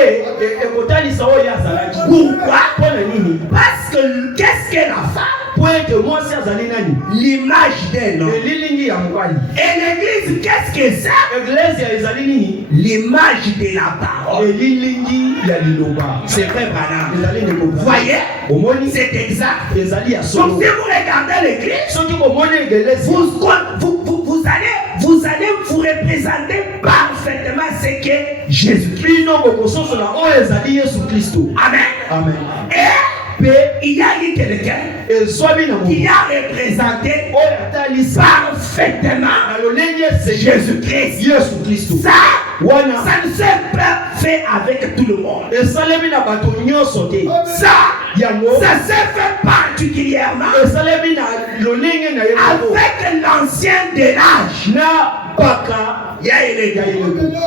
ekotalisa oyo azalaki. Pourquoi? Mpona nini? Parce que qu'est-ce que la femme? Po ete mwasi azali nani? L'image d'un homme. Elilingi ya mobali. Et l'église, qu'est-ce que c'est? Eglise ezali nini? L'image de la parole. Elilingi ya liloba. C'est vrai, madame. Ezali ne Vous voyez? omoni C'est exact. ezali ya Donc solo. si vous regardez l'église, Soki omoni eglise vous allez vous représenter parfaitement ce que Jésus-Christ. bino bokososola oyo ezali Yesu Kristo. Amen. Amen. Et il y a eu quelqu'un Ezwabi na qui mo. a représenté Oyo atalisa parfaitement na lolenge c'est Jésus-Christ. Yesu Kristo. Ça, Wana ça ne s'est pas fait avec tout le monde. esalemi na bato nyonso te. Ça, Yango ça s'est fait particulièrement esalemi na lolenge na ye moko. avec l'ancien de l'âge. Na baka Il y a une ya eleko.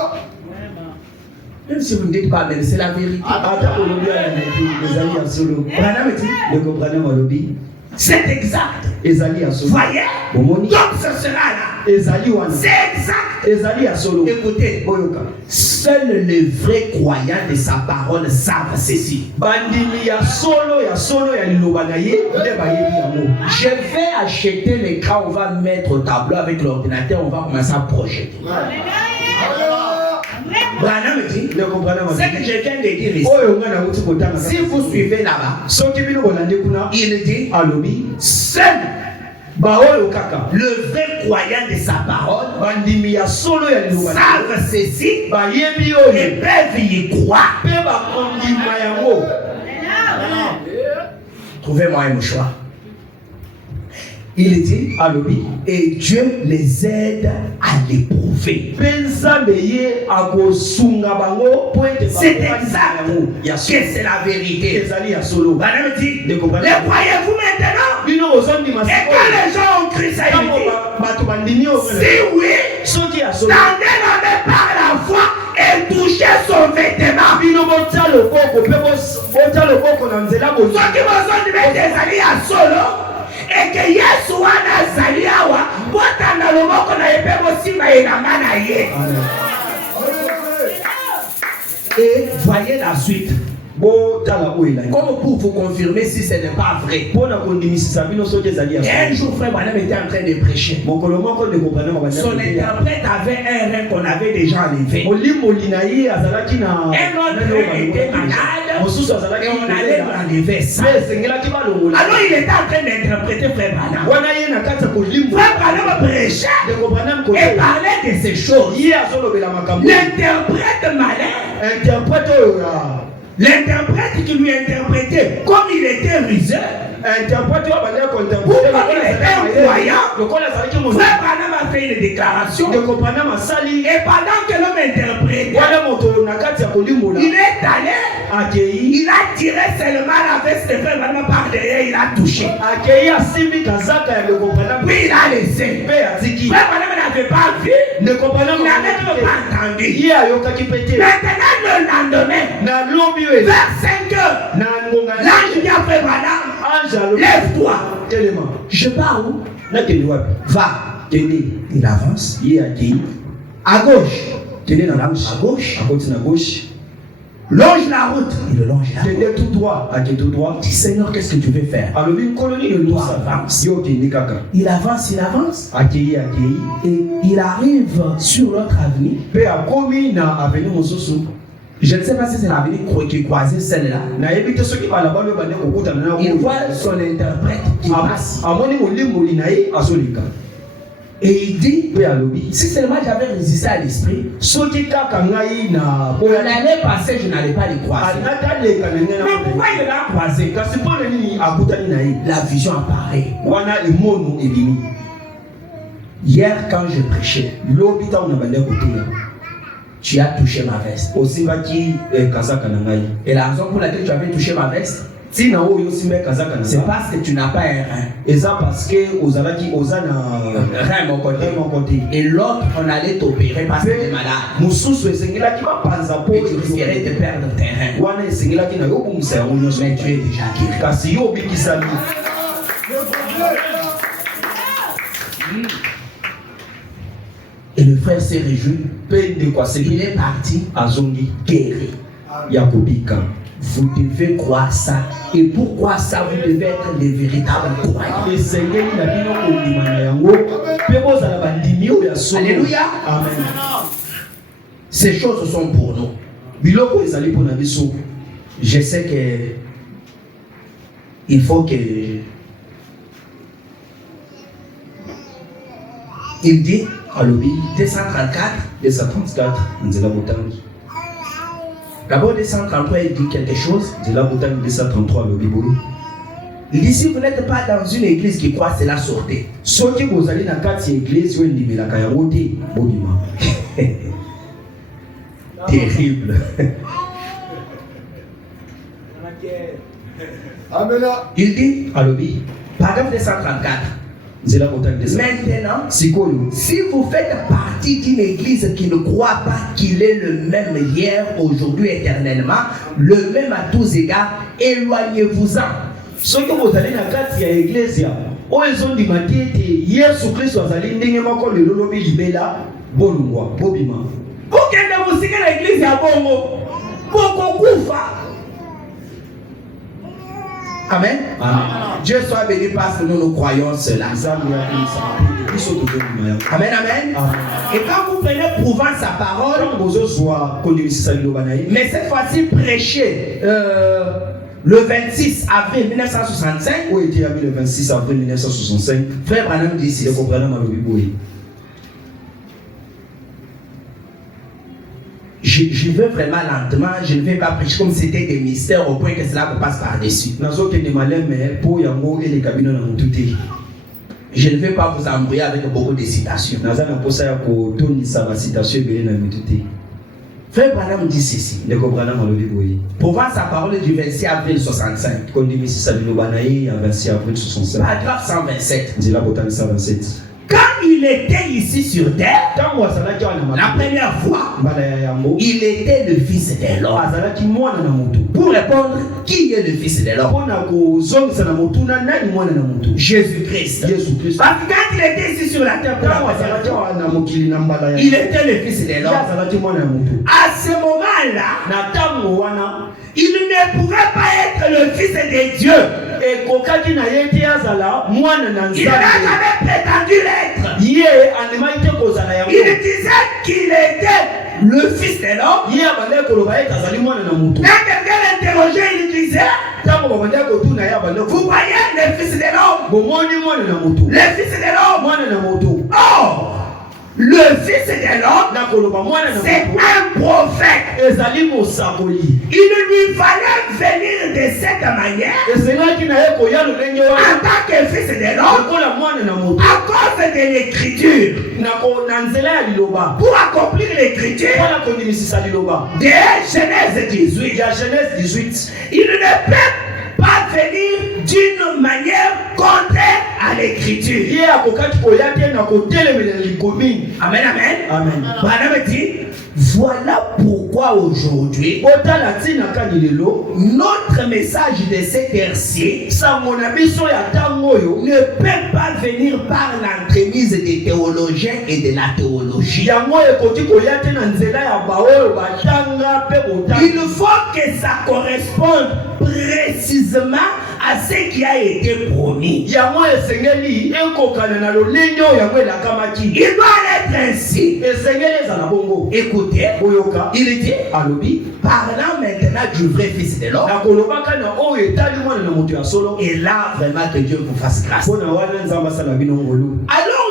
Même si vous ne dites pas, mais c'est la vérité. Ata olobi ala na ete ezali ya solo. Madame dit, Ndeko Branham alobi c'est exact. ezali ya solo. Voyez? Omoni Donc ce sera là. ezali wana. C'est exact. Ezali ya solo. Écoutez, Oyoka. seuls les vrais croyants de sa parole savent ceci. Bandimi ya solo ya liloba na ye nde bayebi yango. Je vais acheter l'écran, on va mettre au tableau avec l'ordinateur, on va commencer à projeter. Branham dit, Ndeko Branham ce que je viens de dire ici, oyo nga na uti kotanga. si vous suivez là-bas, Soki bino bolande kuna il dit, alobi seul ba oyo kaka le vrai croyant de sa parole bandimi ya solo ya liloba na ye savent ceci bayebi et oyo peuvent y croire. mpe bakondima yango. Trouvez-moi un mouchoir. Il dit, Alobi et Dieu les aide à l'éprouver. mpe nzambe ye akosunga bango po ete C'est bakokani exact yango ya que solo. c'est la vérité. Ezali ya solo. Madame dit, les Ndeko Branham croyez-vous maintenant? bino ozondima Et quand les gens ont cru ça, il ntango dit, bato bandimi oyo si oui, soki ya solo tendez la main par la foi et touchez son vêtement. bino botya loboko mpe botya loboko na nzela Ceux qui m'ont dit, mais des alliés à solo, et que Yesu wana azali awa, botanda loboko na yepe bosimba elanga na ye. Et voyez la suite. botala oyo elaki Comme pour vous confirmer si ce n'est pas vrai. mpona kondimisisa bino soki ezali ya Et un solo. jour, frère Branham était en train de prêcher. mokolo moko Ndeko Branham Son interprète avait un rein qu'on avait déjà enlevé. molimoli na ye azalaki na Un autre rein était malade mosusu azalaki et on allait enlever ça. mpe esengelaki balongola Alors il était en train d'interpréter frère Branham. wana ye na kati ya kolimbola Frère Branham prêchait Ndeko Branham et kolela parlait de ces choses. ye azolobela makambo L'interprète malin, interprète oyo ya l'interprète qui lui interprétait, comme il était rusé, interprète oyo abandaki pourquoi il était un croyant, lokola azalaki moto frère Branham a fait une déclaration. Ndeko Branham asali Et pendant que l'homme interprétait, wana moto na kati ya kolimbola il est allé, akei il a tiré seulement la veste de frère Branham par derrière, il a touché. akei asimbi kazaka ya Ndeko Branham Puis il a laissé. mpe atiki Frère Branham n'avait pas vu, Ndeko Branham il n'avait même pas entendu. ye ayokaki mpe te Maintenant, le lendemain, na lobi oyo vers 5 heures, na ngonga l'ange dit à frère Branham, ange alobi lève-toi. telema Je pars où? nakende wapi Va. kende Il avance. ye akei À gauche. kende na À gauche. akoti na gauche Longe la route. Il longe la route. kende tout droit ake tout droit Dis Seigneur, qu'est-ce que tu veux faire? alobi nkolo nini olosala yo okende kaka Il avance. akei Et il arrive sur notre avenue. mpe akomi na aveni mosusu Je ne sais pas si c'est l'avenue qui croisait celle-là. nayebi te soki balabala oyo bande kokutana na Il voit son interprète qui passe. amoni molimboli na ye azoleka Et il dit, mpe alobi si seulement j'avais résisté à l'esprit, soki kaka ngai na on allait passer, je n'allais pas les croiser. nataleka na ngai Mais pourquoi il l'a croisé? kasi mpona nini akutani na ye La vision apparaît. wana emono ebimi Hier, quand je prêchais, lobi ntango na bande koteya tu as touché ma veste. osimbaki kazaka na ngai Et la raison pour laquelle tu avais touché ma veste, C'est parce que tu n'as pas un rein. Et ça parce que aux alaki aux Rein mon côté. Et l'autre, on allait t'opérer parce que tu es malade. Et tu risquerais de perdre tes reins. Mais tu es déjà guéri. Et le frère s'est réjoui. Il est parti guéri. Vous devez croire ça. Et pourquoi ça, vous devez être les véritables croyants. Alléluia. Amen. Ces choses sont pour nous. Je sais que il faut que il dit 234 D'abord 233 il dit quelque chose. Il dit si vous n'êtes pas dans une église qui croit, cela sortez. Terrible. Il dit, paragraphe 234. Maintenant, si vous faites partie d'une église qui ne croit pas qu'il est le même hier, aujourd'hui, éternellement, le même à tous égards, éloignez-vous-en. Ce que vous allez dans la église, ils ont dit que Jésus Christ a allé dans le lobby libéla, bonjour, bobima. Aucun de vous signer l'église à Bongo, Bongo Koufa. Amen. Amen. Dieu soit béni parce que nous croyons cela. Amen, amen. Et quand vous prenez prouvant sa parole, mais cette fois-ci prêchez le 26 avril 1965. Où était le 26 avril 1965? Frère Branham dit ici. Je veux vraiment lentement, je ne vais pas prêcher comme c'était des mystères au point que cela vous passe par-dessus. Je ne vais pas vous embrouiller avec beaucoup de citations. Frère Branham dit ceci. Prouvant sa parole du 26 avril 65. Paragraphe 127. Quand il était ici sur terre, la première fois, il était le fils de l'homme. Pour répondre, qui est le fils de l'homme? Jésus-Christ. Parce que quand il était ici sur la terre, il était le fils de l'homme. À ce moment-là, il ne pouvait pas être le fils de Dieu. Il n'a jamais prétendu l'être. Il disait qu'il était le fils de l'homme. Quand quelqu'un l'interrogeait, il disait, vous voyez le fils de l'homme? Le fils de l'homme. Oh, le fils de l'homme, c'est un prophète. Il lui fallait venir de cette manière en tant que fils de l'homme à cause de l'écriture. Pour accomplir l'écriture de Genèse 18. Il ne peut pas venir d'une manière contraire à l'écriture. Amen, amen. Amen. Dit, voilà pourquoi aujourd'hui notre message de cet tertiaire ne peut pas venir par l'entremise des théologiens et de la théologie. Il faut que ça corresponde précisément à ce qui a été promis. Il doit être ainsi. Écoutez, il dit, parlant maintenant du vrai fils de l'homme. Et là, vraiment que Dieu vous fasse grâce. Alors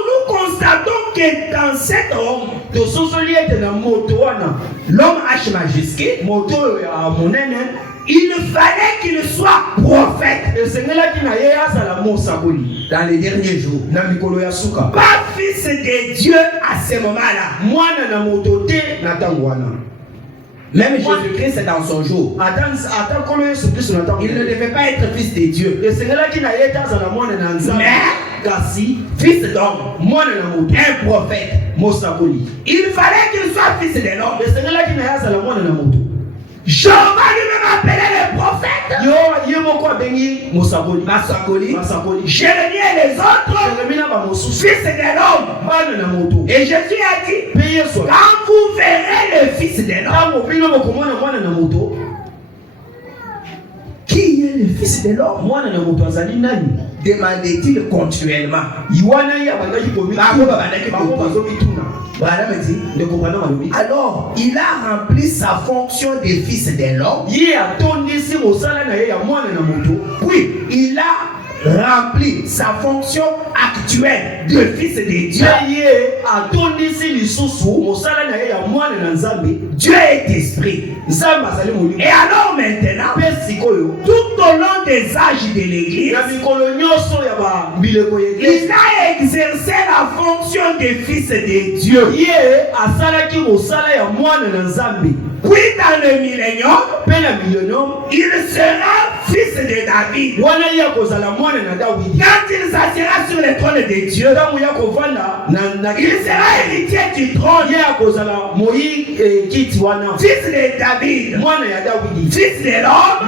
nous constatons que dans cet homme, l'homme H majuscule, il fallait qu'il soit prophète dans les derniers jours. Pas fils de Dieu à ce moment-là. Même Jésus-Christ, c'est dans son jour. Il ne devait pas être fils de Dieu. Mais fils d'homme, un prophète. Il fallait qu'il soit fils de l'homme. Jehovah lui-même appelait les prophètes Masakoli, Jérémie et les autres fils de l'homme. Et Jésus a dit, quand vous verrez le fils de l'homme, qui est le fils de l'homme? Demandait-il continuellement. Alors, il a rempli sa fonction de fils de l'homme. Oui, il a rempli sa fonction actuelle de fils de Dieu. Dieu est esprit. Et alors maintenant, tout au long des âges de l'église, il a exercé la fonction de fils de Dieu. Puis dans le millénium, il sera fils de David. Quand il s'assiera sur le trône de Dieu, il sera héritier du trône. Fils de David, fils de l'homme,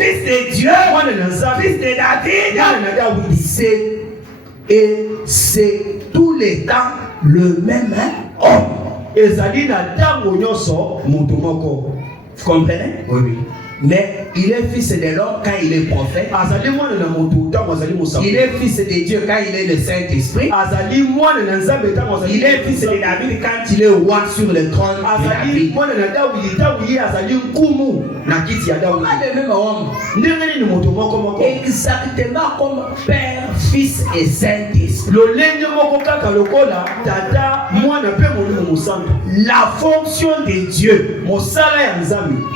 fils de Dieu, fils de David. Et c'est tous les temps le même homme. Vous comprenez? Oui. Mais il est fils de l'homme quand il est prophète. Il est fils de Dieu quand il est le Saint-Esprit. Il est fils de David quand il est roi sur le trône de David. Pas le même homme. Exactement comme Père, Fils et Saint-Esprit. La fonction de Dieu.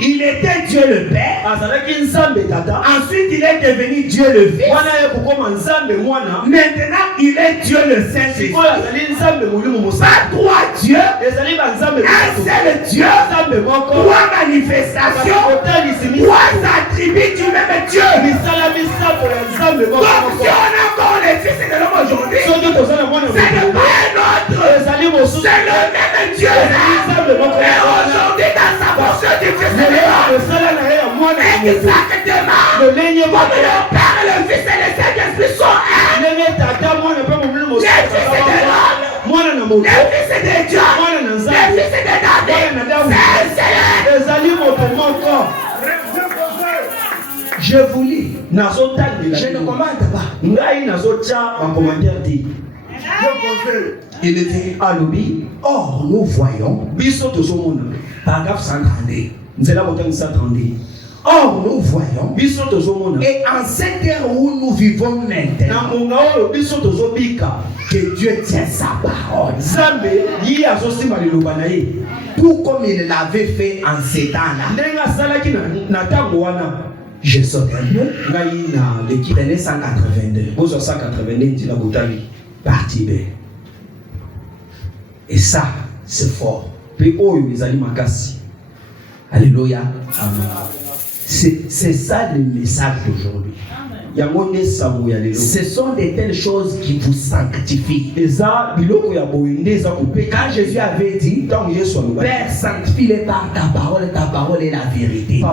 Il était Dieu le Père. Ensuite, il est devenu Dieu le Fils. Maintenant, il est Dieu le Saint-Esprit. Pas trois dieux, un seul Dieu, trois manifestations, trois attributs du même Dieu. Donc, si on a encore les fils de l'homme aujourd'hui, ce n'est pas un autre, c'est le même Dieu. Et aujourd'hui, dans sa fonction du fils de l'homme, exactement comme le Père, le Fils et le Saint-Esprit sont un. Les fils de l'homme, les fils de Dieu, les fils de David, je vous lis. Je ne commande pas. Il était Aloubi. Or, nous voyons. Paragraphe 132. Or, nous voyons, et en cette ère où nous vivons maintenant, que Dieu tient sa parole. Tout comme il l'avait fait en ces temps-là. Je saute un peu. Prenez 182. Partie B. Et ça, c'est fort. Alléluia. C'est ça le message d'aujourd'hui. Ce sont de telles choses qui vous sanctifient. Quand Jésus avait dit, Père, sanctifie-les par ta parole est la vérité.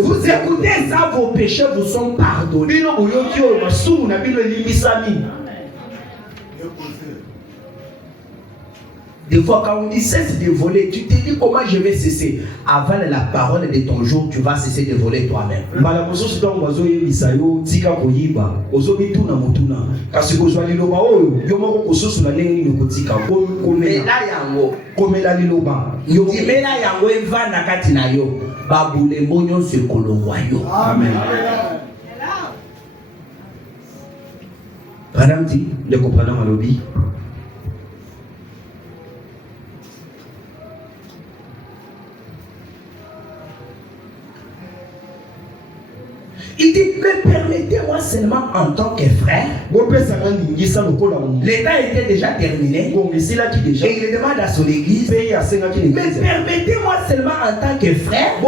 Vous écoutez ça, vos péchés vous sont pardonnés. Des fois, quand on dit cesse de voler, tu te dis comment je vais cesser. Avant la parole de ton jour, tu vas cesser de voler toi-même. Amen. Madame dit, le comprenant à l'obéi. Il dit, mais permettez-moi seulement en tant que frère. L'état était déjà terminé. Et il demande à son église, mais permettez-moi seulement en tant que frère de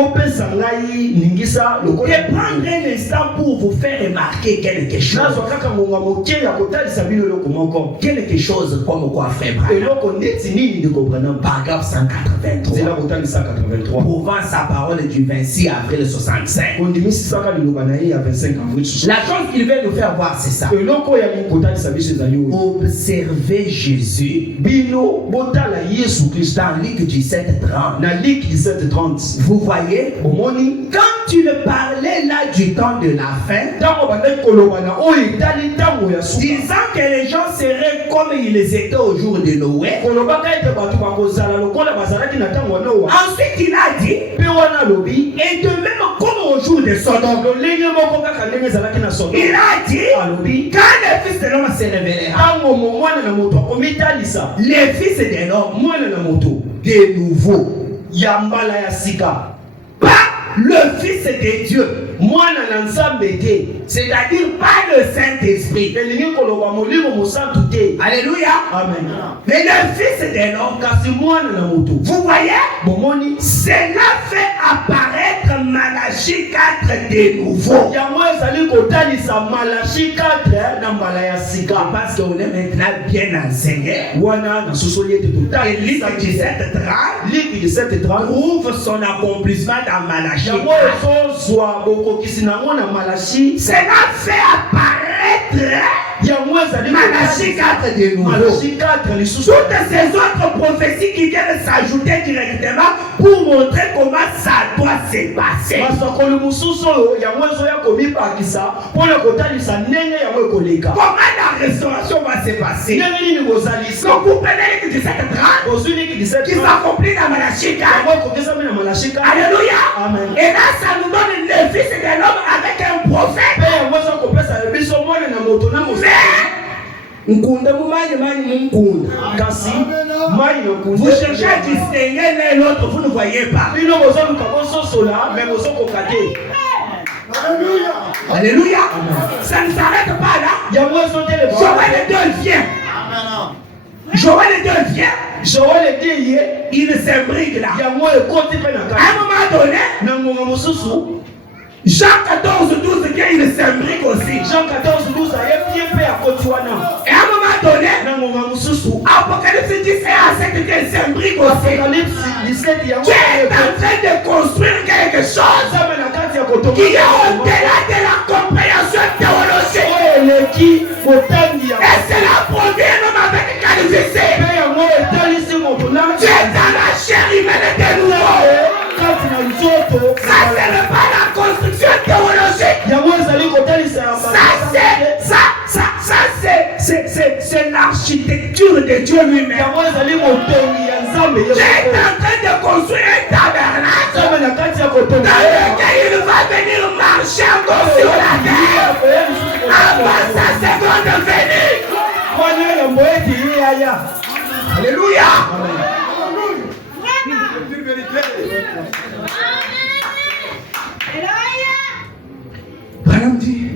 prendre un instant pour vous faire remarquer quelque chose. Quelque chose comme quoi, frère Branham. Paragraphe 183. Prouvant sa parole du 26 avril 65. La chose qu'il veut nous faire voir, c'est ça. Observez Jésus dans Luc 17:30. Vous voyez, quand tu me parlais là du temps de la fin, disant que les gens seraient comme ils étaient au jour de Noé, ensuite il a dit, et de même comme au jour de Sodome, il a dit, quand le Fils de l'homme se révélera, les fils de l'homme de nouveau, pas le Fils de Dieu, c'est-à-dire pas le Saint-Esprit. Alléluia. Amen. Mais le Fils de l'homme, vous voyez, cela fait apparaître Malachie 4 de nouveau. Parce qu'on est maintenant bien enseigné. Et Luc 17:30 trouve son accomplissement dans Malachie. Cela fait apparaître Malachie 4 de nouveau. Toutes ces autres prophéties qui viennent s'ajouter directement pour montrer comment ça doit se passer. Comment la restauration va se passer? Donc vous prenez Luc 17:30 qui s'accomplit dans Malachie 4. Alléluia. Amen. Et là ça nous donne le Fils de l'homme avec un prophète. Vous cherchez à distinguer l'un et l'autre, vous ne voyez pas. Alléluia. Ça ne s'arrête pas là. Joël 2 vient. Joël 2 vient. Il s'imbrique là. À un moment donné, Jean 14:12 vient, il s'imbrique aussi. Jean 14:12 et à un moment donné, Apocalypse 17 vient, il s'imbrique aussi. Tu es en train de construire quelque chose qui est au-delà de la compréhension théologique. Et cela provient même avec calvitie. Tu es dans la chair humaine de nouveau. Ça c'est pas la construction théologique. C'est l'architecture de Dieu lui-même. Tu es en train de construire un tabernacle dans lequel il va venir marcher encore sur la terre avant sa seconde venue. Alléluia. Branham dit,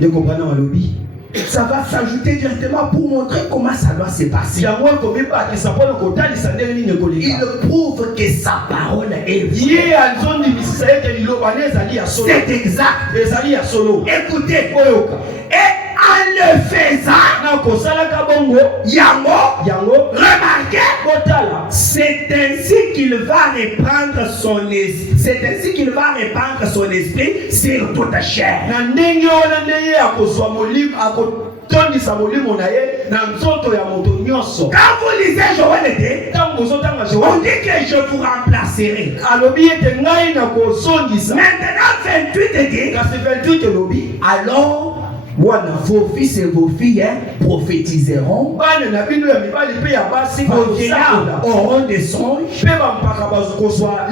ça va s'ajouter directement pour montrer comment ça doit se passer. Il prouve que sa parole est vraie. C'est exact. Écoutez, et en le faisant, remarquez, c'est ainsi qu'il va répandre son esprit. C'est ainsi qu'il va répandre son esprit sur toute chair. Quand vous lisez Joël 2, on dit que je vous remplacerai. Maintenant 28 dit, alors Vos fils et vos filles prophétiseront. Vos vieillards auront des songes.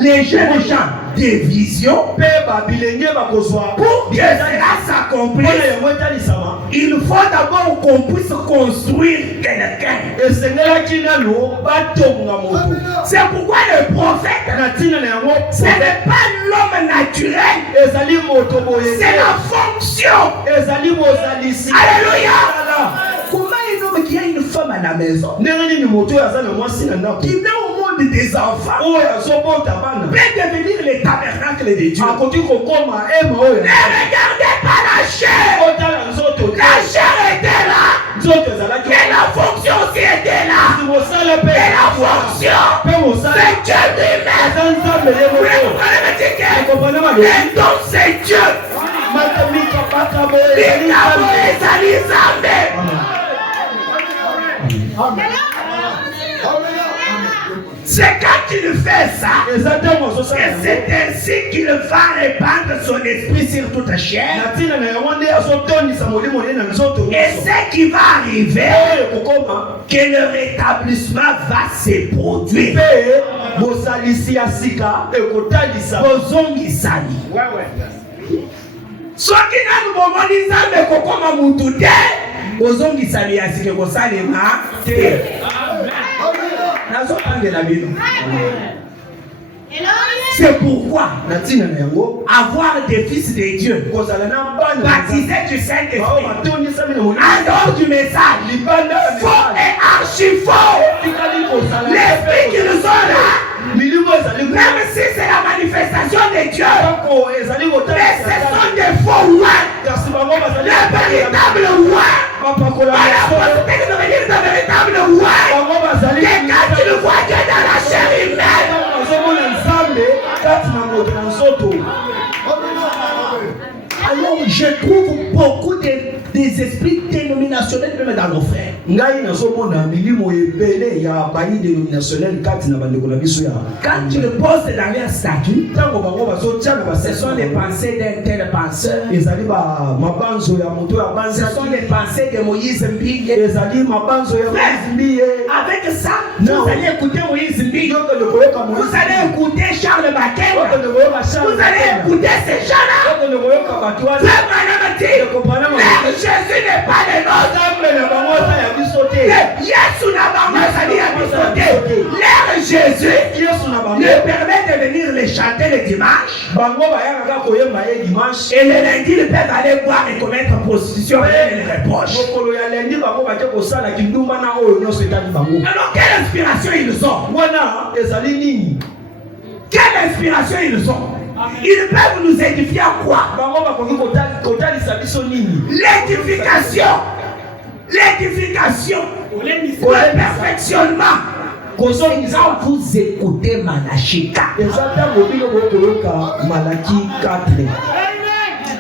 Les jeunes gens des visions. Pour que cela s'accomplisse, il faut d'abord qu'on puisse construire quelqu'un. C'est pourquoi le prophète, ce n'est pas l'homme naturel, c'est la fonction. Alléluia. Comment un homme qui a une femme à la maison, qui met au monde des enfants, peut devenir le tabernacle de Dieu? Ne regardez pas la chair. La chair était là. Et la fonction aussi était là. Et la fonction, c'est Dieu lui-même. Vous comprenez le ticket? Et donc c'est Dieu. C'est quand il fait ça, et c'est ainsi qu'il va répandre son esprit sur toute chair. Et ce qui va arriver, que le rétablissement va se produire. Soki na bomoni nzambe kokoma mutu te ozongisa liyasike kosalema te. Nazopangela bino. C'est pourquoi avoir des fils de Dieu, baptisés du Saint-Esprit, en dehors du message, faux et archi faux. L'esprit qui nous ont là, même si c'est la manifestation de Dieu, mais ce sont des faux rois. Le véritable roi, la possibilité de devenir le véritable roi, et quand tu le vois Dieu dans la chair humaine, alors je trouve beaucoup des esprits dénominationnels même dans nos frères. Quand tu le poses dans leur statut, ce sont les pensées d'un tel penseur. Ce sont les pensées de Moïse Mbingue. Avec ça, vous allez écouter Moïse Mbingue. Vous allez écouter Charles Baquet. Vous allez écouter ces gens-là. Jésus n'est pas le nôtre. Yesu n'a pas l'air Jésus ne permet de venir les chanter le dimanche. Et le lundi, ils peuvent aller boire et commettre prostitution et les reproches. Alors, quelle inspiration ils ont? Quelle inspiration ils ont? Ils peuvent nous édifier à quoi? L'édification. L'édification. Le perfectionnement. Quand vous écoutez Malachie 4,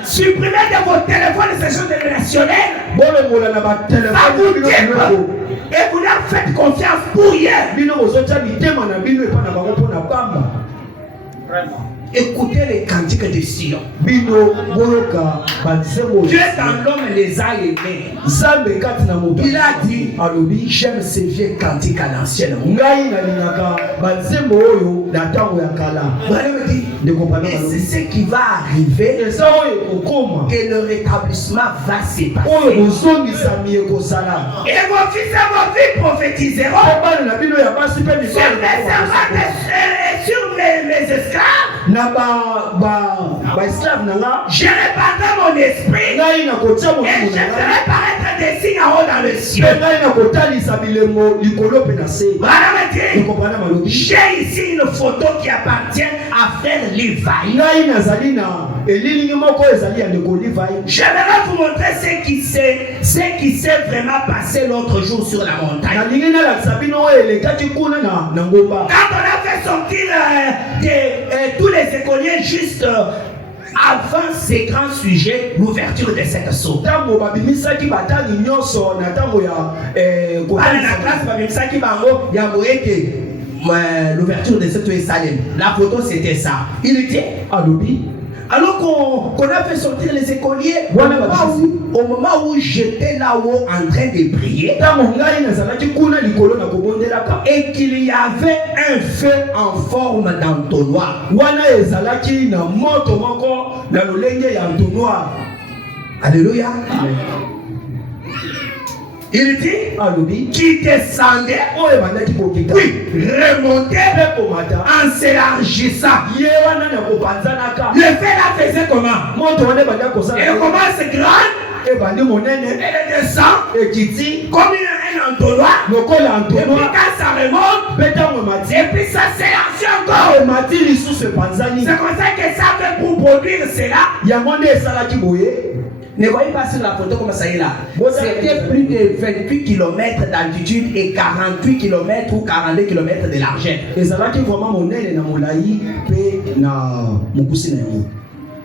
supprimez de vos téléphones les sessions dénominationnelles. Et vous leur faites confiance pour hier. Écoutez les cantiques de Sion. Dieu dans l'homme les a aimés. Il a dit, j'aime ces vieux cantiques à l'ancienne. Et c'est ce qui va arriver, que le rétablissement va se passer. Et vos fils et vos filles prophétiseront sur mes esclaves. Je répandrai mon esprit et je ferai paraître des signes en haut dans le ciel. J'ai ici une photo qui appartient à Frère Levi. Je vais vous montrer ce qui s'est vraiment passé l'autre jour sur la montagne. Quand on a fait sortir tous les écoliers juste avant ces grands sujets, l'ouverture de cette saute. L'ouverture de cette Salem. La photo c'était ça. Il était à l'oubli. Alors qu'on a fait sortir les écoliers, on n'a pas vu au moment où j'étais là-haut en train de prier, et qu'il y avait un feu en forme d'entonnoir. Alléluia. Il dit qui descendait, puis remontait en s'élargissant. Le feu là faisait comment? Elle commence grande, elle descend comme un entonnoir. Et puis quand ça remonte, et puis ça s'élargit encore. C'est comme ça que ça fait pour produire cela. Ne voyez pas sur la photo comme ça est là. C'était plus de 28 km d'altitude et 48 km ou 42 km de largeur.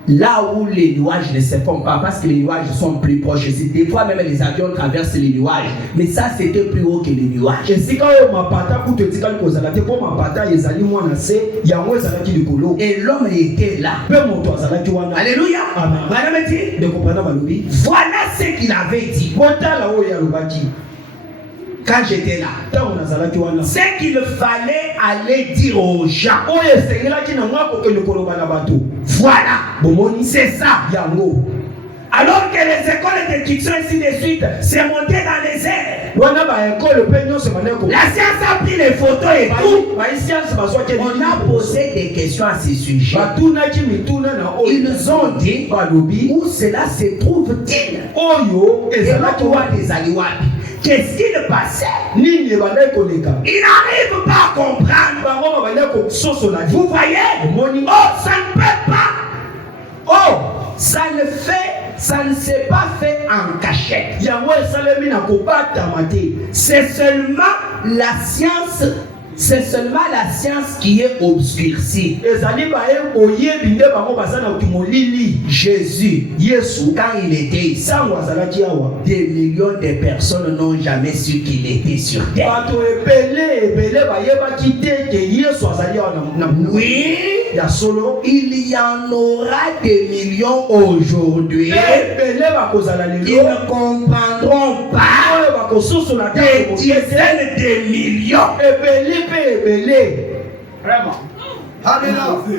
Là où les nuages ne se font pas, parce que les nuages sont plus proches. Des fois même les avions traversent les nuages. Mais ça c'était plus haut que les nuages. Et l'homme était là. Alléluia. Voilà ce qu'il avait dit. Quand j'étais là, c'est qu'il fallait aller dire aux gens. Voilà, c'est ça. Alors que les écoles d'éducation ainsi de suite s'est montées dans les airs. La science a pris les photos et tout. On a posé des questions à ce sujet. Ils ont dit où cela se trouve-t-il. Qu'est-ce qui le passait? Il n'arrive pas à comprendre. Vous voyez? Oh, ça ne peut pas. Oh, ça ne s'est pas fait en cachette. C'est seulement la science. C'est seulement la science qui est obscurcie. Jésus, quand il était ici, des millions de personnes n'ont jamais su qu'il était sur terre. Oui, il y en aura des millions aujourd'hui. Ils ne comprendront pas des dizaines de millions. Vraiment.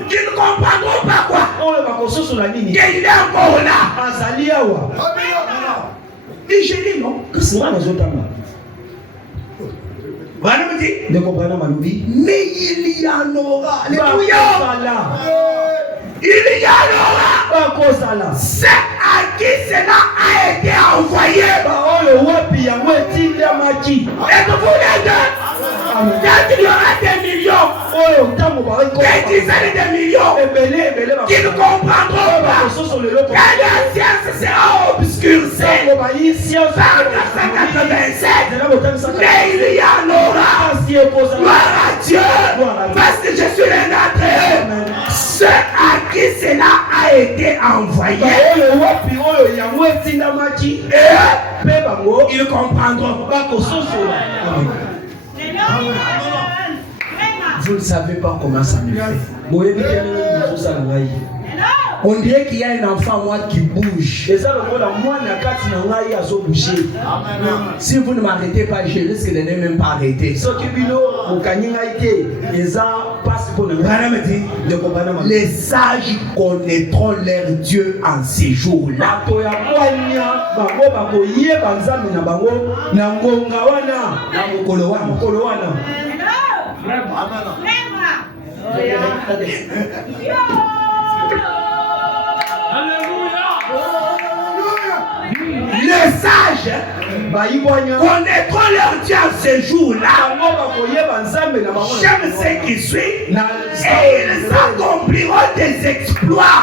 Qui ne comprendront pas quoi. Qu'il est encore là. Mais je dis non. Voilà, me dit. Mais il y en aura. Il y en aura. C'est à qui cela a été envoyé. Et que vous l'êtes. Quand il y aura des millions, des dizaines de millions qui ne comprendront pas, quand la science sera obscurcie par 1987, mais il y en aura. Gloire à Dieu, parce que je suis l'un d'entre eux. Ceux à qui cela a été envoyé, ils comprendront pas. Vous ne savez pas comment ça me fait. On dirait qu'il y a un enfant moi qui bouge. Si vous ne m'arrêtez pas, je risque de ne même pas arrêter. Les sages connaîtront leur Dieu en ces jours-là. Les sages connaîtront leur Dieu en ce jour-là. J'aime ce qui suit. Et ils accompliront des exploits.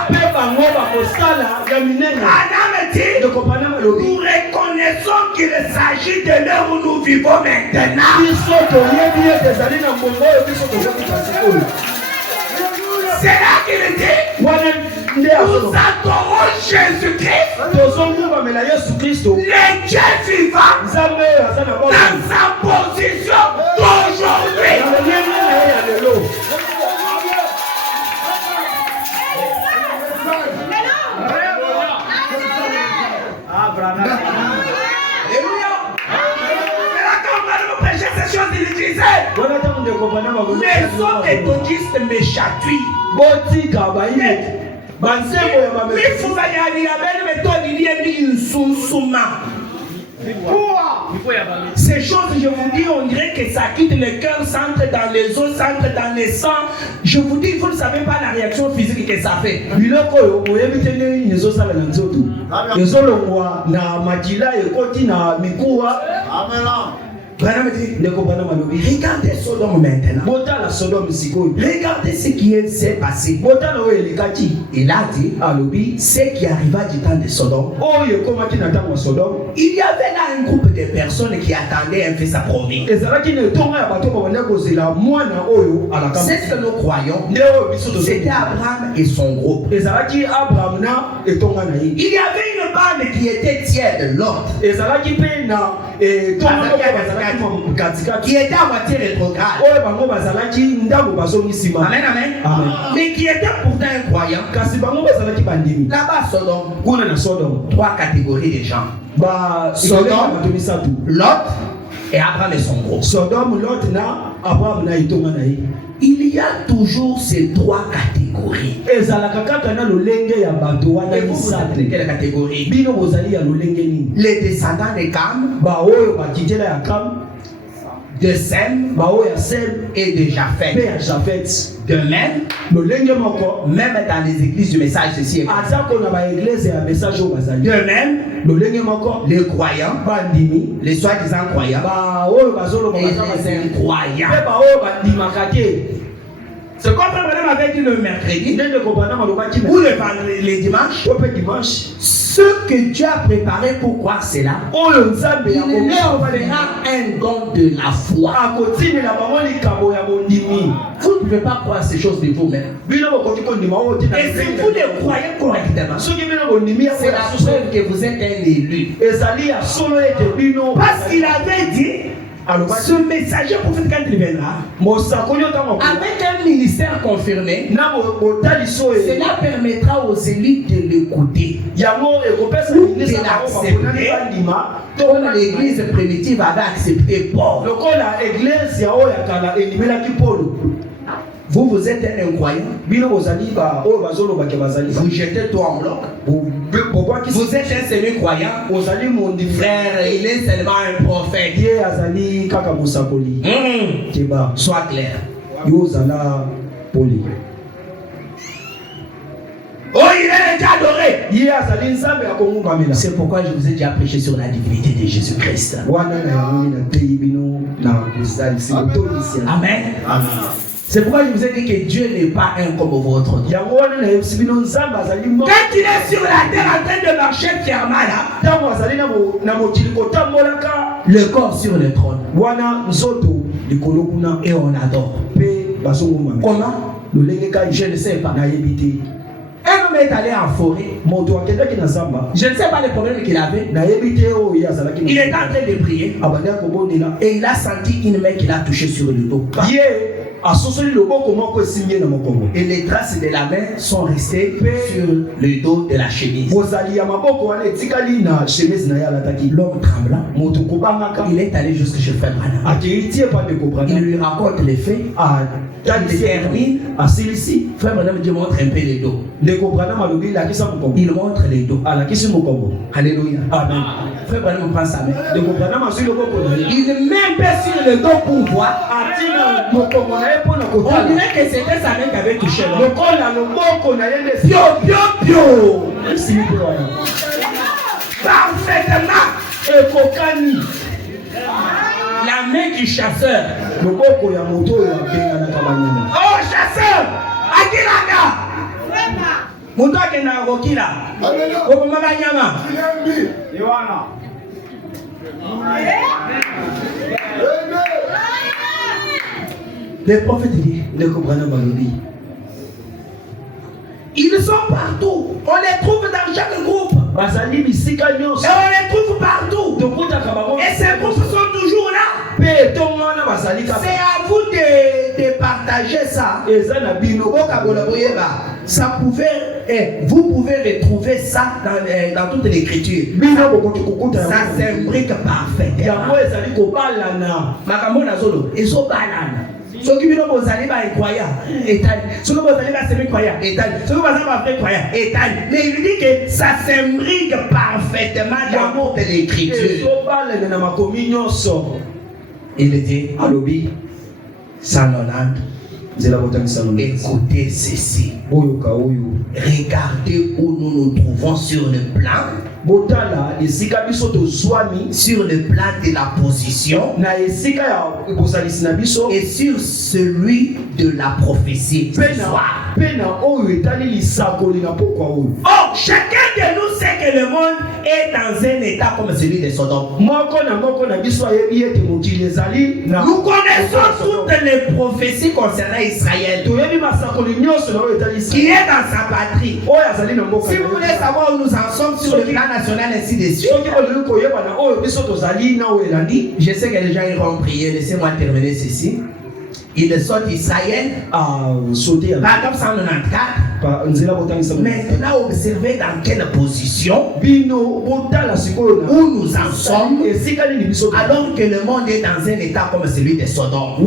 Nous reconnaissons qu'il s'agit de l'heure où nous vivons maintenant. C'est là qu'il dit. Nous adorons Jésus-Christ, le Dieu vivant, dans sa position d'aujourd'hui. Les autres étogistes me chatouillent. Ces choses, je vous dis, on dirait que ça quitte le cœur, s'entre dans les os, s'entre dans les sangs. Je vous dis, vous ne savez pas la réaction physique que ça fait. Regardez Sodome maintenant. Regardez ce qui s'est passé. Il a dit ce qui arriva du temps de Sodome. Il y avait là un groupe de personnes qui attendaient un fils à promis. C'est ce que nous croyons. C'était Abraham et son groupe. Il y avait une bande qui était tiède, l'autre. Qui était à moitié rétrograde. Amen, amen. Mais qui était pourtant un croyant. Là-bas, Sodome, 3 catégories de gens. Sodome, Lot et Abraham et son groupe. Il y a toujours ces 3 catégories. Et vous, quelle catégorie? Les descendants de Cam, de Sem et de Japheth. De même, même dans les églises du message ceci est de même, les croyants, les soi-disant croyants et les incroyants. Ce qu'on avait dit le mercredi ou le vendredi, les dimanches, ce que Dieu a préparé pour croire cela, il leur offrira un don de la foi. Vous ne pouvez pas croire ces choses de vous-même. Et si vous les croyez correctement, c'est la preuve que vous êtes un élu. Parce qu'il avait dit, ce messager prophète, quand il viendra, avec un ministère confirmé, cela permettra aux élites de l'écouter, de l'accepter, comme l'église primitive avait accepté Paul. Vous êtes un incroyant. Vous jetez tout en bloc. Vous êtes un semi-croyant. Frère, il est seulement un prophète. Sois clair. Oh, il est déjà adoré. C'est pourquoi je vous ai déjà prêché sur la divinité de Jésus-Christ. Amen. Amen. C'est pourquoi je vous ai dit que Dieu n'est pas un comme votre autre. Quand il est sur la terre en train de marcher fièrement là, le corps sur le trône, et on adore. Comment? Je ne sais pas. Un homme est allé en forêt. Je ne sais pas le problème qu'il avait. Il est en train de prier. Et il a senti une main qui l'a touché sur le dos. Et les traces de la main sont restées sur le dos de la chemise. L'homme tremblant, il est allé jusqu'à chez Frère Branham. Il lui raconte les faits. Il termine. Frère Branham dit montre un peu les dos. Il montre les dos. Alléluia. Amen. Frère Branham prend sa main. Il met un peu sur le dos pour voir. On dirait que c'était sa main qui avait touché l'homme. Pio, pio, pio. Parfaitement. La main du chasseur. Oh, chasseur! Akilaka! Muto akena rokila. Okomaka nyama. Les prophètes disent, ils sont partout. On les trouve dans chaque groupe. Et on les trouve partout. Et ces groupes sont toujours là. C'est à vous de partager ça. Ça pouvait, vous pouvez retrouver ça dans toute l'écriture. Ça s'imbrique parfaitement. Ceux qui viennent aux années, ils croient, étal. Ceux qui vont aller à semi-croyants, étal. Ceux qui vont aller à croyants, étal. Mais il dit que ça s'imbrique parfaitement dans l'écriture. Il dit, Alobi, 190. Écoutez ceci. Regardez où nous nous trouvons sur le plan. Sur le plan de la position et sur celui de la prophétie. Oh, chacun de nous sait que le monde est dans un état comme celui de Sodome. Nous connaissons toutes les prophéties concernant Israël qui est dans sa patrie. Si vous voulez savoir où nous en sommes sur le plan national, ainsi de suite, je sais que les gens iront prier. Laissez-moi terminer ceci. Il sort d'Israël, par exemple 194. Maintenant, observez dans quelle position où nous en sommes, alors que le monde est dans un état comme celui de Sodome.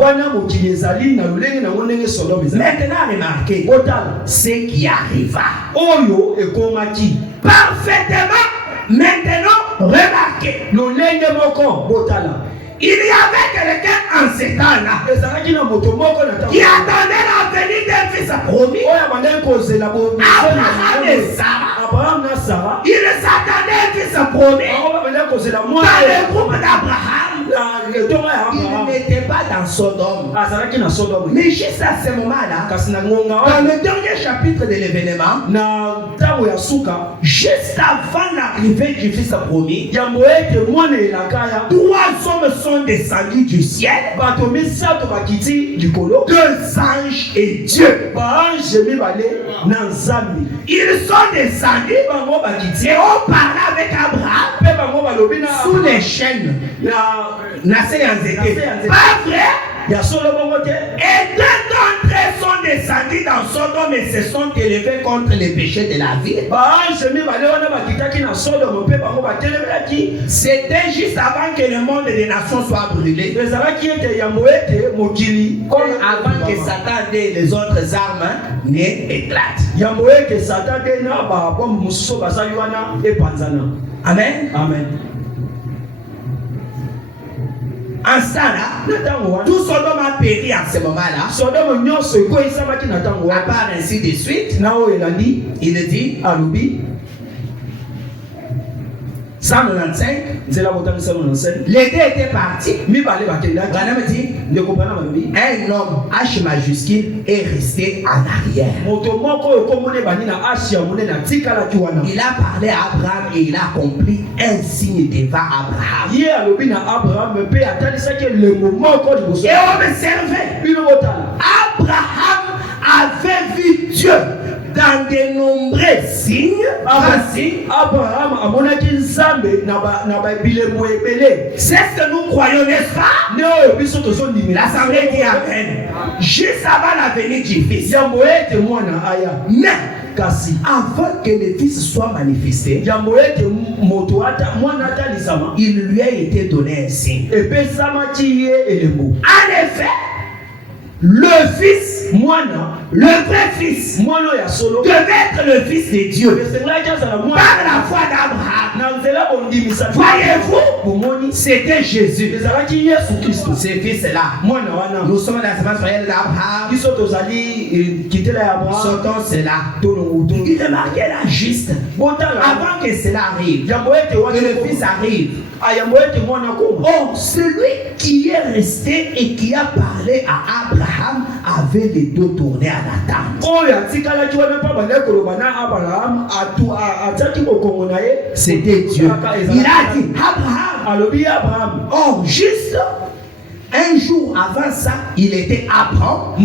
Maintenant, remarquez ce qui arriva. Parfaitement. Maintenant, remarquez. Il y avait quelqu'un en ce temps-là qui attendait la venue d'un fils promis. Abraham et Sarah. Ils attendaient un fils promis dans le groupe d'Abraham. Il n'était pas dans Sodome. Mais juste à ce moment-là, dans le dernier chapitre de l'événement, juste avant l'arrivée du fils promis, 3 hommes sont descendus du ciel, 2 anges et Dieu. Ils sont descendus et ont parlé avec Abraham sous les chaînes. Pas vrai? Et 2 d'entre eux sont descendus dans Sodome et se sont élevés contre les péchés de la ville. C'était juste avant que le monde des nations soit brûlé. Comme avant que Satan et les autres armes n'éclatent. Amen. Amen. En ce temps-là, tout Sodome a péri à ce moment-là. À part ainsi de suite, il dit, Aloubi, 195, les deux étaient partis. Branham dit, un homme, H majuscule, est resté en arrière. Il a parlé à Abraham et il a accompli un signe devant Abraham. Et observez, Abraham avait vu Dieu dans de nombreux signes. C'est ce que nous croyons, n'est-ce pas? L'assemblée dit Amen. Juste avant la venue du Fils. Mais avant que le Fils soit manifesté, il lui a été donné un signe. En effet, le Fils, le vrai Fils, devait être le Fils de Dieu par la foi d'Abraham. Voyez-vous, c'était Jésus. Ce Fils-là, nous sommes dans la semence d'Abraham. Sotons cela. Il remarquait là juste avant que cela arrive, que le Fils arrive. Oh, celui qui est resté et qui a parlé à Abraham avait les dos tournés à l'attente. C'était Dieu. Il a dit Abraham. Oh, juste un jour avant ça, il était Abraham.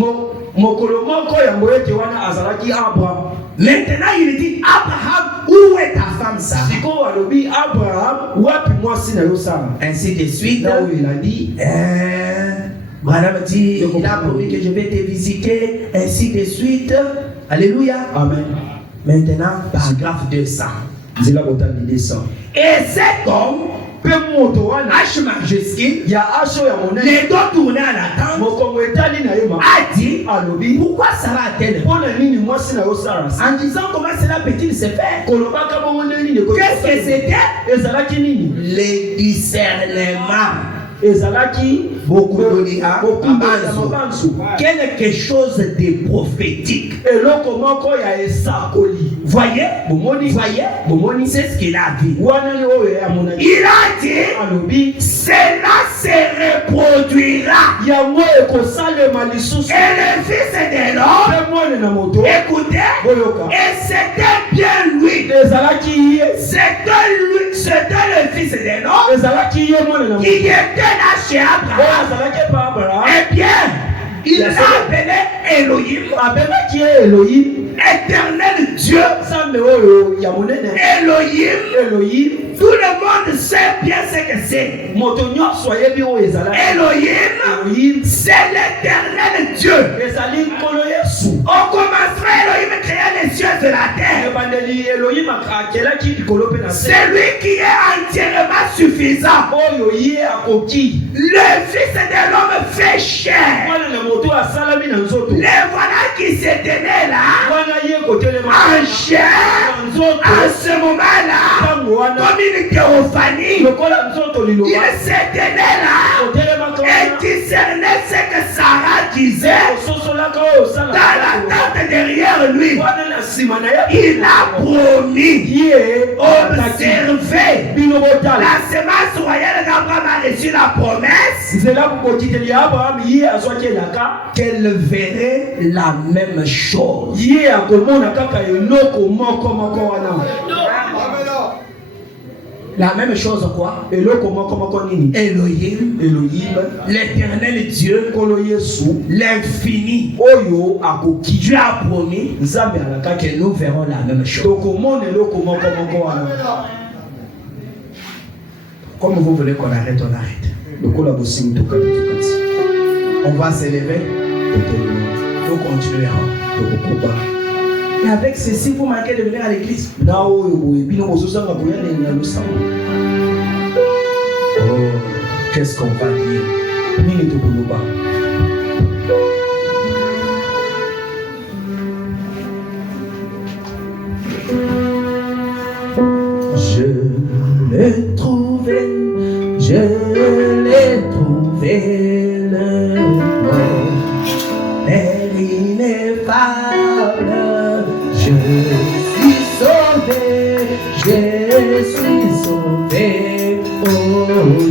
Maintenant, il dit Abraham, où est ta femme Sarah? Ainsi de suite. Il a dit Branham dit, il a promis que je vais te visiter, ainsi de suite. Alléluia. Amen. Maintenant, paragraphe 200. Et cet homme pe moto wana H majuscule, ya asho ya monene les dos tournés à la tente, mokongo etali na ye ma a dit alobi pourquoi Sarah a-t-elle mpona nini mwasi na yo sara en disant comment cela peut-il se faire? kolobaka bongo ndenge nini Qu'est-ce que c'était? ezalaki nini Le discernement. ezalaki mabanzu Quelque chose de prophétique. eloko moko ya esakoli Voyez? bomoni Voyez? C'est ce qu'il a dit. wana ni oyo yamonaki Il a dit, alobi cela se reproduira. yango ekosalema lisusu Et le fils de l'homme, pe mwana na moto écoutez, boyoka et c'était bien lui. ezalaki ye C'était le fils de l'homme ezalaki ye mwana na qui moto était là chez oyo Abraham. azalaki pa abraham Eh bien, il l'a appelé Elohim, abengaki ye elohim éternel Dieu. nzambe oyo ya monene Elohim, elohim tout le monde sait bien ce que c'est. moto nyonso ayebi oyo ezalaki Elohim, elohim c'est l'éternel Dieu. ezali nkolo yesu Au commencement, Elohim créa les cieux et la terre. ebandeli elohim akelaki likolo mpe na se C'est lui qui est entièrement suffisant. oyo ye akoki Le fils de l'homme fait chair. mwana na moto asalami na nzoto Les voilà qui se tenaient là wana ye kotelema en chair. na nzoto En ce moment-là, ntango wana comme une théophanie, lokola nzoto il liloba se tenait là kotelemaka et wana discernait ce que Sarah disait ososolaka oyo dans la tente derrière lui. wana na nsima na ye Il a promis, ye observez, bino botala la semence royale d'Abraham a reçu la promesse nzela bokokiteli ya abraham ye azwaki elaka qu'elle verrait la même chose. ye akomona kaka eloko moko wana La même chose quoi? eloko moko nini Elohim, elohim l'éternel Dieu, nkolo yesu l'infini. oyo akoki Dieu a promis nzambe alakaki que nous verrons la même chose. tokomona eloko moko wana Comme vous voulez qu'on arrête, on arrête. lokola bosingi tokati On va s'élever, nous continuerons. tokokoba Et avec ceci, vous manquez de venir à l'église. na oyo boye bino bozozanga koyana na losambo Oh, qu'est-ce qu'on va dire? nini tokoloba Je l'ai trouvé, le nom ineffable. Je suis sauvé, oh,